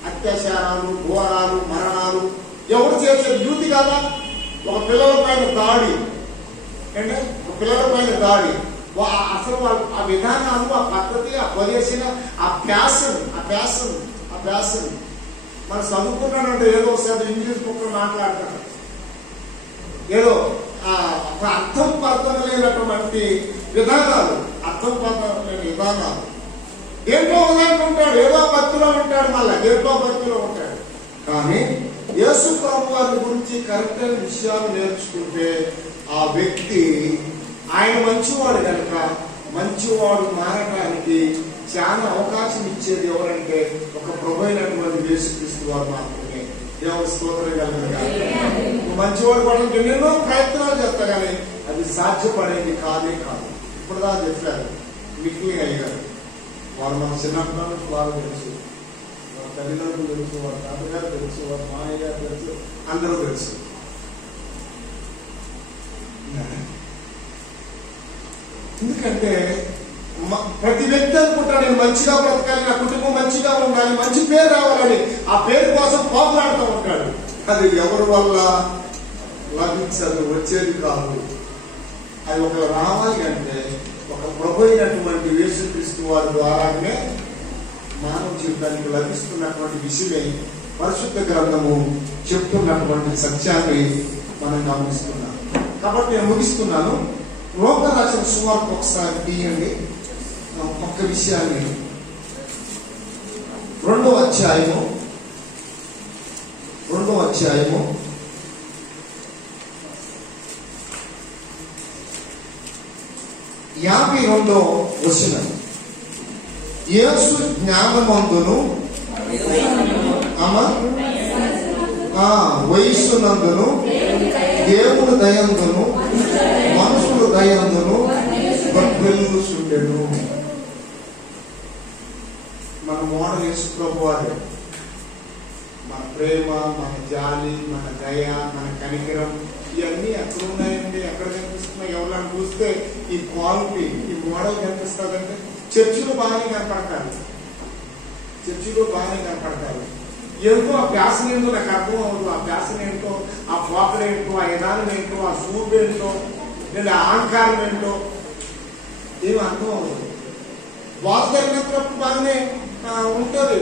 అత్యాచారాలు, ఘోరాలు, మరణాలు. ఎవరు చేసేది? యూత్ కదా. ఒక పిల్లల పైన దాడి అంటే ఒక పిల్లల పైన దాడి, అసలు ఆ విధానాలు, ఆ పద్ధతి, ఆ పొజిషన్, ఆ ప్యాషన్ మనం చదువుకున్నాడంటే ఏదో ఒకసారి ఇంగ్లీష్ బుక్ మాట్లాడతాడు, ఏదో అర్థం పర్థం లేనటువంటి విధానాలు, అర్థం పర్థం లేని విధానాలు. దేంట్లో ఉంటాడు, ఏదో భక్తిలో ఉంటాడు, మళ్ళా దేంట్లో భక్తిలో ఉంటాడు. కానీ యేసు ప్రభు వారి గురించి కరెక్ట్ అయిన విషయాలు నేర్చుకుంటే ఆ వ్యక్తి ఆయన మంచివాడు కనుక మంచివాడు మారడానికి చాలా అవకాశం ఇచ్చేది ఎవరంటే ఒక ప్రభు అయినటువంటి యేసుక్రీస్తు వారు మాత్రమే. దేవుని స్తోత్రం కలుగుతుంది. మంచివాడు పడడానికి ఎన్నెన్నో ప్రయత్నాలు చేస్తా కానీ అది సాధ్యపడేది కాదే కాదు. ఇప్పుడు దా చెప్పారు మిక్కిలి అయ్యారు. వారు మన చిన్నప్పటి వారు తెలుసు, వారి తల్లిదండ్రులు తెలుసు, వారి తాతగారు తెలుసు, వారి మామయ్య గారు తెలుసు, అందరూ తెలుసు. ఎందుకంటే ప్రతి వ్యక్తి అనుకుంటాడు నేను మంచిగా బ్రతకాలి, నా కుటుంబం మంచిగా ఉండాలి, మంచి పేరు రావాలని. ఆ పేరు కోసం పోగులాడుతూ ఉంటాడు. అది ఎవరి వల్ల లభించదు, వచ్చేది కాదు. అది ఒక రావాలి అంటే ఒక ప్రభు అయినటువంటి యేసుక్రీస్తు వారి ద్వారానే మానవ జీవితానికి లభిస్తున్నటువంటి విషయమే పరిశుద్ధ గ్రంథము చెప్తున్నటువంటి సత్యాన్ని మనం గమనిస్తున్నాం. కాబట్టి నేను ముగిస్తున్నాను. లోక రాసిన సువార్త ఒకసారి తీయండి. ఒక్క విషయాన్ని 2వ అధ్యాయము 52వ వచనం. యేసు జ్ఞానమందును వయస్సునందును దేవుడు దయందును మనుషులు దయందును వర్ధిల్లుచుండెను. మన మోడల్ యేసు ప్రభు వారే. మన ప్రేమ, మన జాలి, మన దయ, మన కనికరం ఇవన్నీ ఎక్కడ ఉన్నాయండి? ఎక్కడ కనిపిస్తున్నాయి? ఎవరైనా చూస్తే ఈ క్వాలిటీ, ఈ మోడల్ కనిపిస్తుందంటే చర్చిలో బాగానే కనపడతారు, ఏంటో ఆ ప్యాసన ఏంటో నాకు అర్థం అవ్వదు. ఆ ప్యాసన ఏంటో, ఆ ఫోకర్ ఏంటో, ఆ విధానం ఏంటో, ఆ సూప్ ఏంటో, లేదా అహంకారం ఏంటో ఏమి అర్థం అవ్వదు. వాక్ జరిగినప్పుడు బాగానే ఉంటుంది,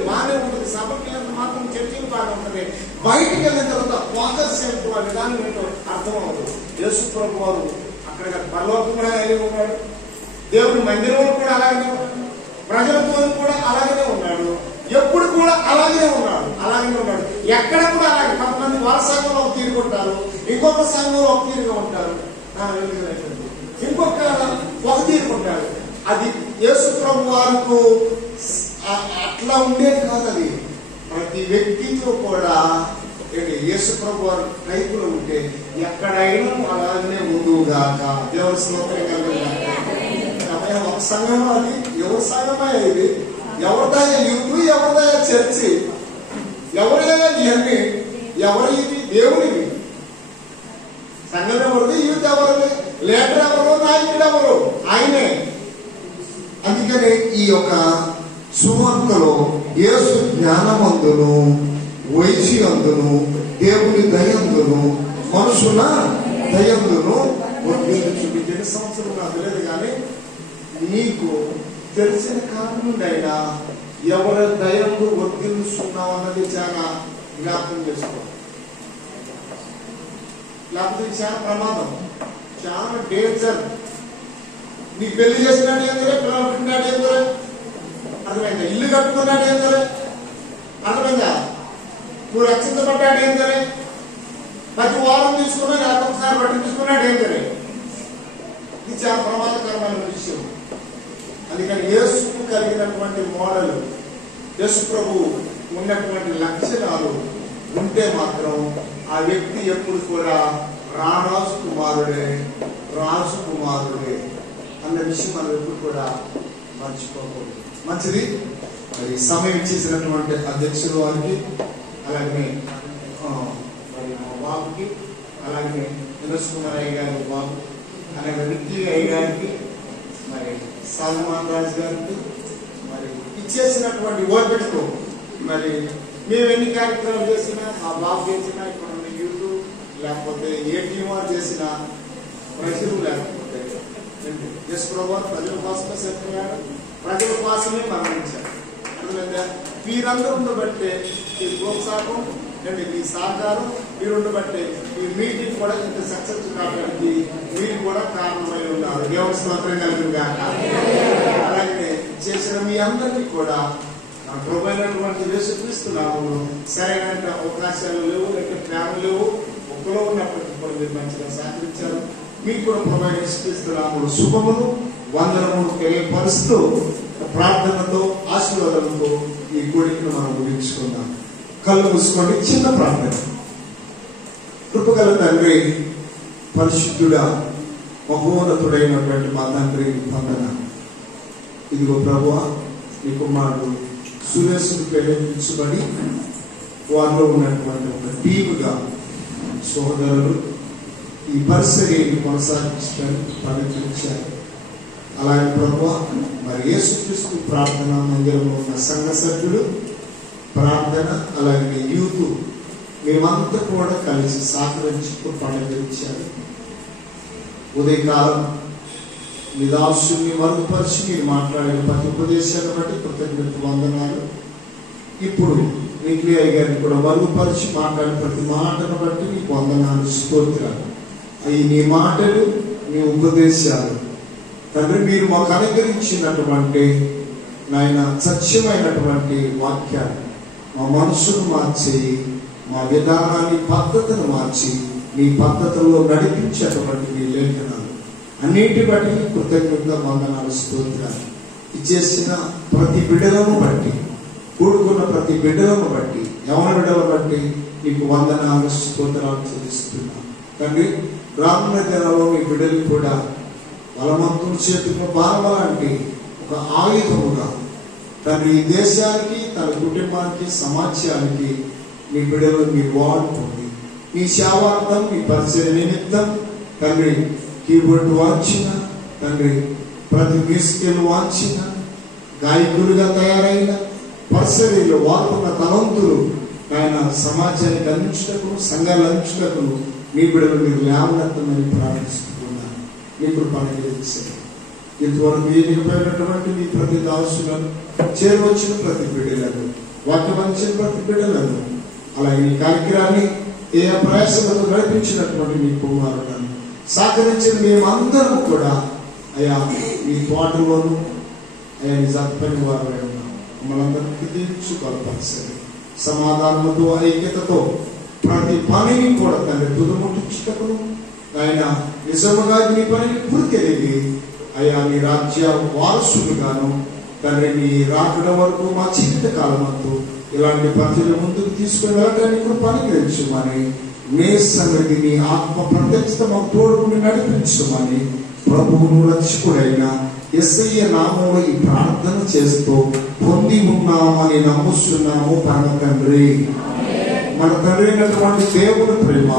సభకి వెళ్ళినంత మాత్రం చర్చలు బాగా ఉంటుంది. బయటికి వెళ్ళిన తర్వాత ఫోకస్ ఏంటో, ఆ విధానం ఏంటో అర్థం అవ్వదు. యేసు ప్రభు వారు అక్కడ పరలోకం కూడా అలాగే ఉన్నాడు, దేవుడి మందిరంలో కూడా అలాగనే ఉన్నాడు, ప్రజలతో కూడా అలాగనే ఉన్నాడు, ఎప్పుడు కూడా అలాగే ఉన్నాడు. ఎక్కడ కూడా అలాగే. కొంతమంది వాళ్ళ సంఘంలో ఒక తీరుగా ఉంటారు, ఇంకొక సంఘంలో ఒక తీరుగా ఉంటారు, ఇంకొక ఒక తీరుగా ఉంటారు. అది యేసు ప్రభు వారికి అట్లా ఉండేది కాదు. అది ప్రతి వ్యక్తితో కూడా యేసు ప్రభు వారు టైపులో ఉంటే ఎక్కడైనా అలాగనే ఉండుగాక. దేవుని స్తోత్రం కలుగుగాక. ఒక సంఘంలో అది ఎవరి సంఘమే? ఇది ఎవరిదయ యూత్, ఎవరిదయ చర్చి, ఎవరిదయ ఇవన్నీ? ఎవరిది? దేవుడివి. సంఘం ఎవరిది? యూత్ ఎవరిది? లీడర్ ఎవరు? నాయకుడు ఎవరు? ఆయనే. అందుకనే ఈ యొక్క సువార్తలో యేసు జ్ఞానమందును వైద్యందును దేవుని దయందును మనుషుల దయందును చూపించే సంవత్సరం నాకు తెలియదు కానీ నీకు తెలిసిన కారణం నుండి అయినా ఎవరి దయంలో వర్తిల్లుస్తున్నావు అన్నది చాలా జ్ఞాపకం చేసుకో. లేకపోతే చాలా ప్రమాదం, చాలా డేంజర్. నీకు పెళ్లి చేసినాడు ఏం సరే, పిల్లలు పుట్టినాడు ఏం సరే, అర్థమైందా? ఇల్లు కట్టుకున్నాడు ఏం సరే, అర్థమైందా? నువ్వు రక్షించబడ్డాడు ఏం సరే, ప్రతి వారం తీసుకున్నా లేకపోతే ఒకసారి బట్టి తీసుకున్నాడు ఏం సరే, ఇది చాలా ప్రమాదకరమైన విషయం. అందుకని యేసుకు కలిగినటువంటి మోడల్, యేసు ప్రభు ఉన్నటువంటి లక్షణాలు ఉంటే మాత్రం ఆ వ్యక్తి ఎప్పుడు కూడా రాజు కుమారుడే. అన్న విషయం మనం ఎప్పుడు కూడా మర్చిపోకూడదు. మంచిది. మరి సమయం ఇచ్చేసినటువంటి అధ్యక్షుల వారికి, అలాగే మరి మా బాబుకి, అలాగే వినోద్ కుమార్ అయ్య గారి బాబు, అలాగే విక్కీ అయ్య గారికి, మరి సల్మాన్ రాజు గారికి, మరి ఇచ్చేసినటువంటి ఓపికతో మరి మేము ఎన్ని కార్యక్రమాలు చేసినా, మా బాబు చేసినా, ఇప్పుడు యూట్యూబ్ లేకపోతే ఏ టీమో చేసిన ప్రజలు లేకపోతే ప్రజల కోసమే చెప్పాడు, ప్రజల కోసమే మరణించారు. మీరందరూ ఉండబట్టే ఈ ప్రోత్సాహం, మీ సహకారం మీరు ఉండబట్టే ఈ మీటింగ్ కూడా ఇంత సక్సెస్ కావడానికి మీరు కూడా కారణమై ఉన్నారు. దేవుని స్తోత్రం కలుగునుగా. అలాగే చేసిన మీ అందరికీ కూడా ప్రభువైనటువంటి యేసుక్రీస్తున్నాము సరైన అవకాశాలు లేవు, లేక ప్రేమ లేవు, ఒక్కలో ఉన్నప్పటికీ కూడా మీరు మంచిగా సహకరించారు. మీకు కూడా ప్రభువైన శుభములు వందనములు తెలియపరుస్తూ ప్రార్థనతో ఆశీర్వాదంతో ఈ కోరికను మనం ముగించుకుందాం. కళ్ళు మూసుకోండి. చిన్న ప్రార్థన. కృపగల తండ్రి, పరిశుద్ధుడా, మహోన్నతుడైనటువంటి మా తండ్రి వందన. ఇదిగో ప్రభువా, నీ కుమారుడు సురేషుడు ప్రేరేపించబడి వారిలో ఉన్నటువంటి ఒక టీముగా సోదరులు ఈ పరిస్థితిని కొనసాగించడానికి పవిత్రించారు. అలాగే ప్రభువా, మరి యేసుక్రీస్తు ప్రార్థన మందిరంలో ఉన్న సంఘ సభ్యులు ప్రార్థన, అలాగే యూత్ మేమంతా కూడా కలిసి సహకరించుతూ పవిత్రించారు. ఉదయకాలం నిదాసుని మరుగుపరిచి మీరు మాట్లాడిన ప్రతి ఉపదేశాన్ని బట్టి కృతజ్ఞత వందనాలు. ఇప్పుడు నిక్లీ అయ్య గారిని కూడా మరుగుపరిచి మాట్లాడిన ప్రతి మాటను బట్టి నీకు వందనాలు, స్తోత్రాలు. అవి నీ మాటలు, నీ ఉపదేశాలు తండ్రి మీరు మాకు అనుగ్రహించినటువంటి నాయన సత్యమైనటువంటి వాక్యాలు మా మనసును మార్చి, మా విధానాన్ని పద్ధతిని మార్చి నీ పద్ధతిలో నడిపించేటువంటి నీ లేఖనాలు అన్నింటి బట్టి కృతజ్ఞత వందనాలు, స్తోత్రాలు. ఇచ్చేసిన ప్రతి బిడ్డలను బట్టి, కూడుకున్న ప్రతి బిడ్డలను బట్టి, యవన బిడ్డలను బట్టి నీకు వందనాలు, స్తోత్రాలు చెల్లిస్తున్నాను తండ్రి. రానున్న దినాల్లో మీ బిడ్డలు కూడా బలవంతుల చేతుల్లో బాలలాంటి ఒక ఆయుధముగా తండ్రి ఈ దేశానికి, తన కుటుంబానికి, సమాజానికి మీ బిడ్డలు మీరు వాడుకోండి. మీ సేవార్థం, మీ పరిచయ నిమిత్తం తండ్రి కీబోర్డు వాంచిన తండ్రి, ప్రతి మ్యూజికల్ వాంచిన గాయకులుగా తయారైన పరిసరీలో వాడుకున్న తలంతులు ఆయన సమాజానికి అందించటకు, సంఘాలు అందించటకు మీ బిడ్డలు మీరు లేవనెత్తమని ప్రార్థిస్తున్నాను. ఇప్పుడు పనిచేసారు. ఇంతవరకు ఎన్నికపోయినటువంటి మీ ప్రతి దాసులను, చేరువచ్చిన ప్రతి బిడ్డలను, వాక్యమంచిన ప్రతి బిడ్డలను, అలాగే ఈ కార్యక్రమాన్ని ఏ ప్రయాసంతో నడిపించినటువంటి మీ కుమారులను సహకరించిన మేమందరం కూడా అయా మీ తోటలోను అయా నిజాన్ని వారు మమ్మల్ని అందరికీ తీర్చుకోవాల్సింది. సమాధానంతో, ఐక్యతతో ప్రతి పనిని కూడా తండ్రి తుదముట్టించుటకును ఆయన నిజముగా నీ పనిని పూర్తిరిగి అయా నీ రాజ్య వారసులుగాను తండ్రి నీ రాకడ వరకు మా జీవిత కాలమంతా ఇలాంటి పద్ధతులు ముందుకు తీసుకుని వెళ్ళడానికి పనికిరించమని, నీ సన్నిధి నీ ఆత్మ ప్రత్యక్షత మా తోడుకుని నడిపించమని ప్రభువును రక్షకుడైన యేసయ్య నామములో ఈ ప్రార్థన చేస్తూ పొంది ఉన్నామని నమ్ముస్తున్నాము పరమ తండ్రి. మన తండ్రి అయినటువంటి దేవుని ప్రేమ,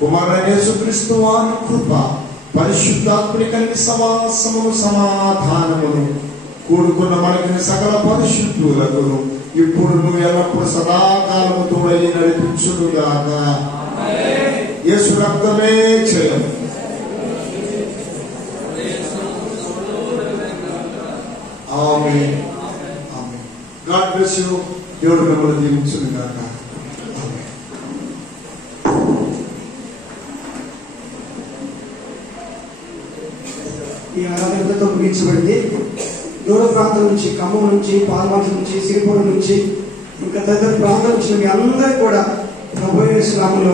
కుమారుడైన యేసుక్రీస్తు వారి కృప, పరిశుద్ధాత్మని కలిగి సమాసమును సమాధానమును కూడుకున్న మనకి సకల పరిశుద్ధులకును ఇప్పుడు నువ్వు ఎల్లప్పుడు సదాకాలము తోడై నడిపించుగాక. యేసు రక్తమే జయం. Amen. Amen. God bless you. దేవుడు మిమ్మల్ని దీవించుగాక. ఈ ఆరాధనతో ముగించబడింది. దూర ప్రాంతం నుంచి, ఖమ్మం నుంచి, పాల్వంచ నుంచి, సిరిపురం నుంచి, ఇంకా తదితర ప్రాంతం నుంచి మీ అందరూ కూడా ప్రభువైన యేసు నామములో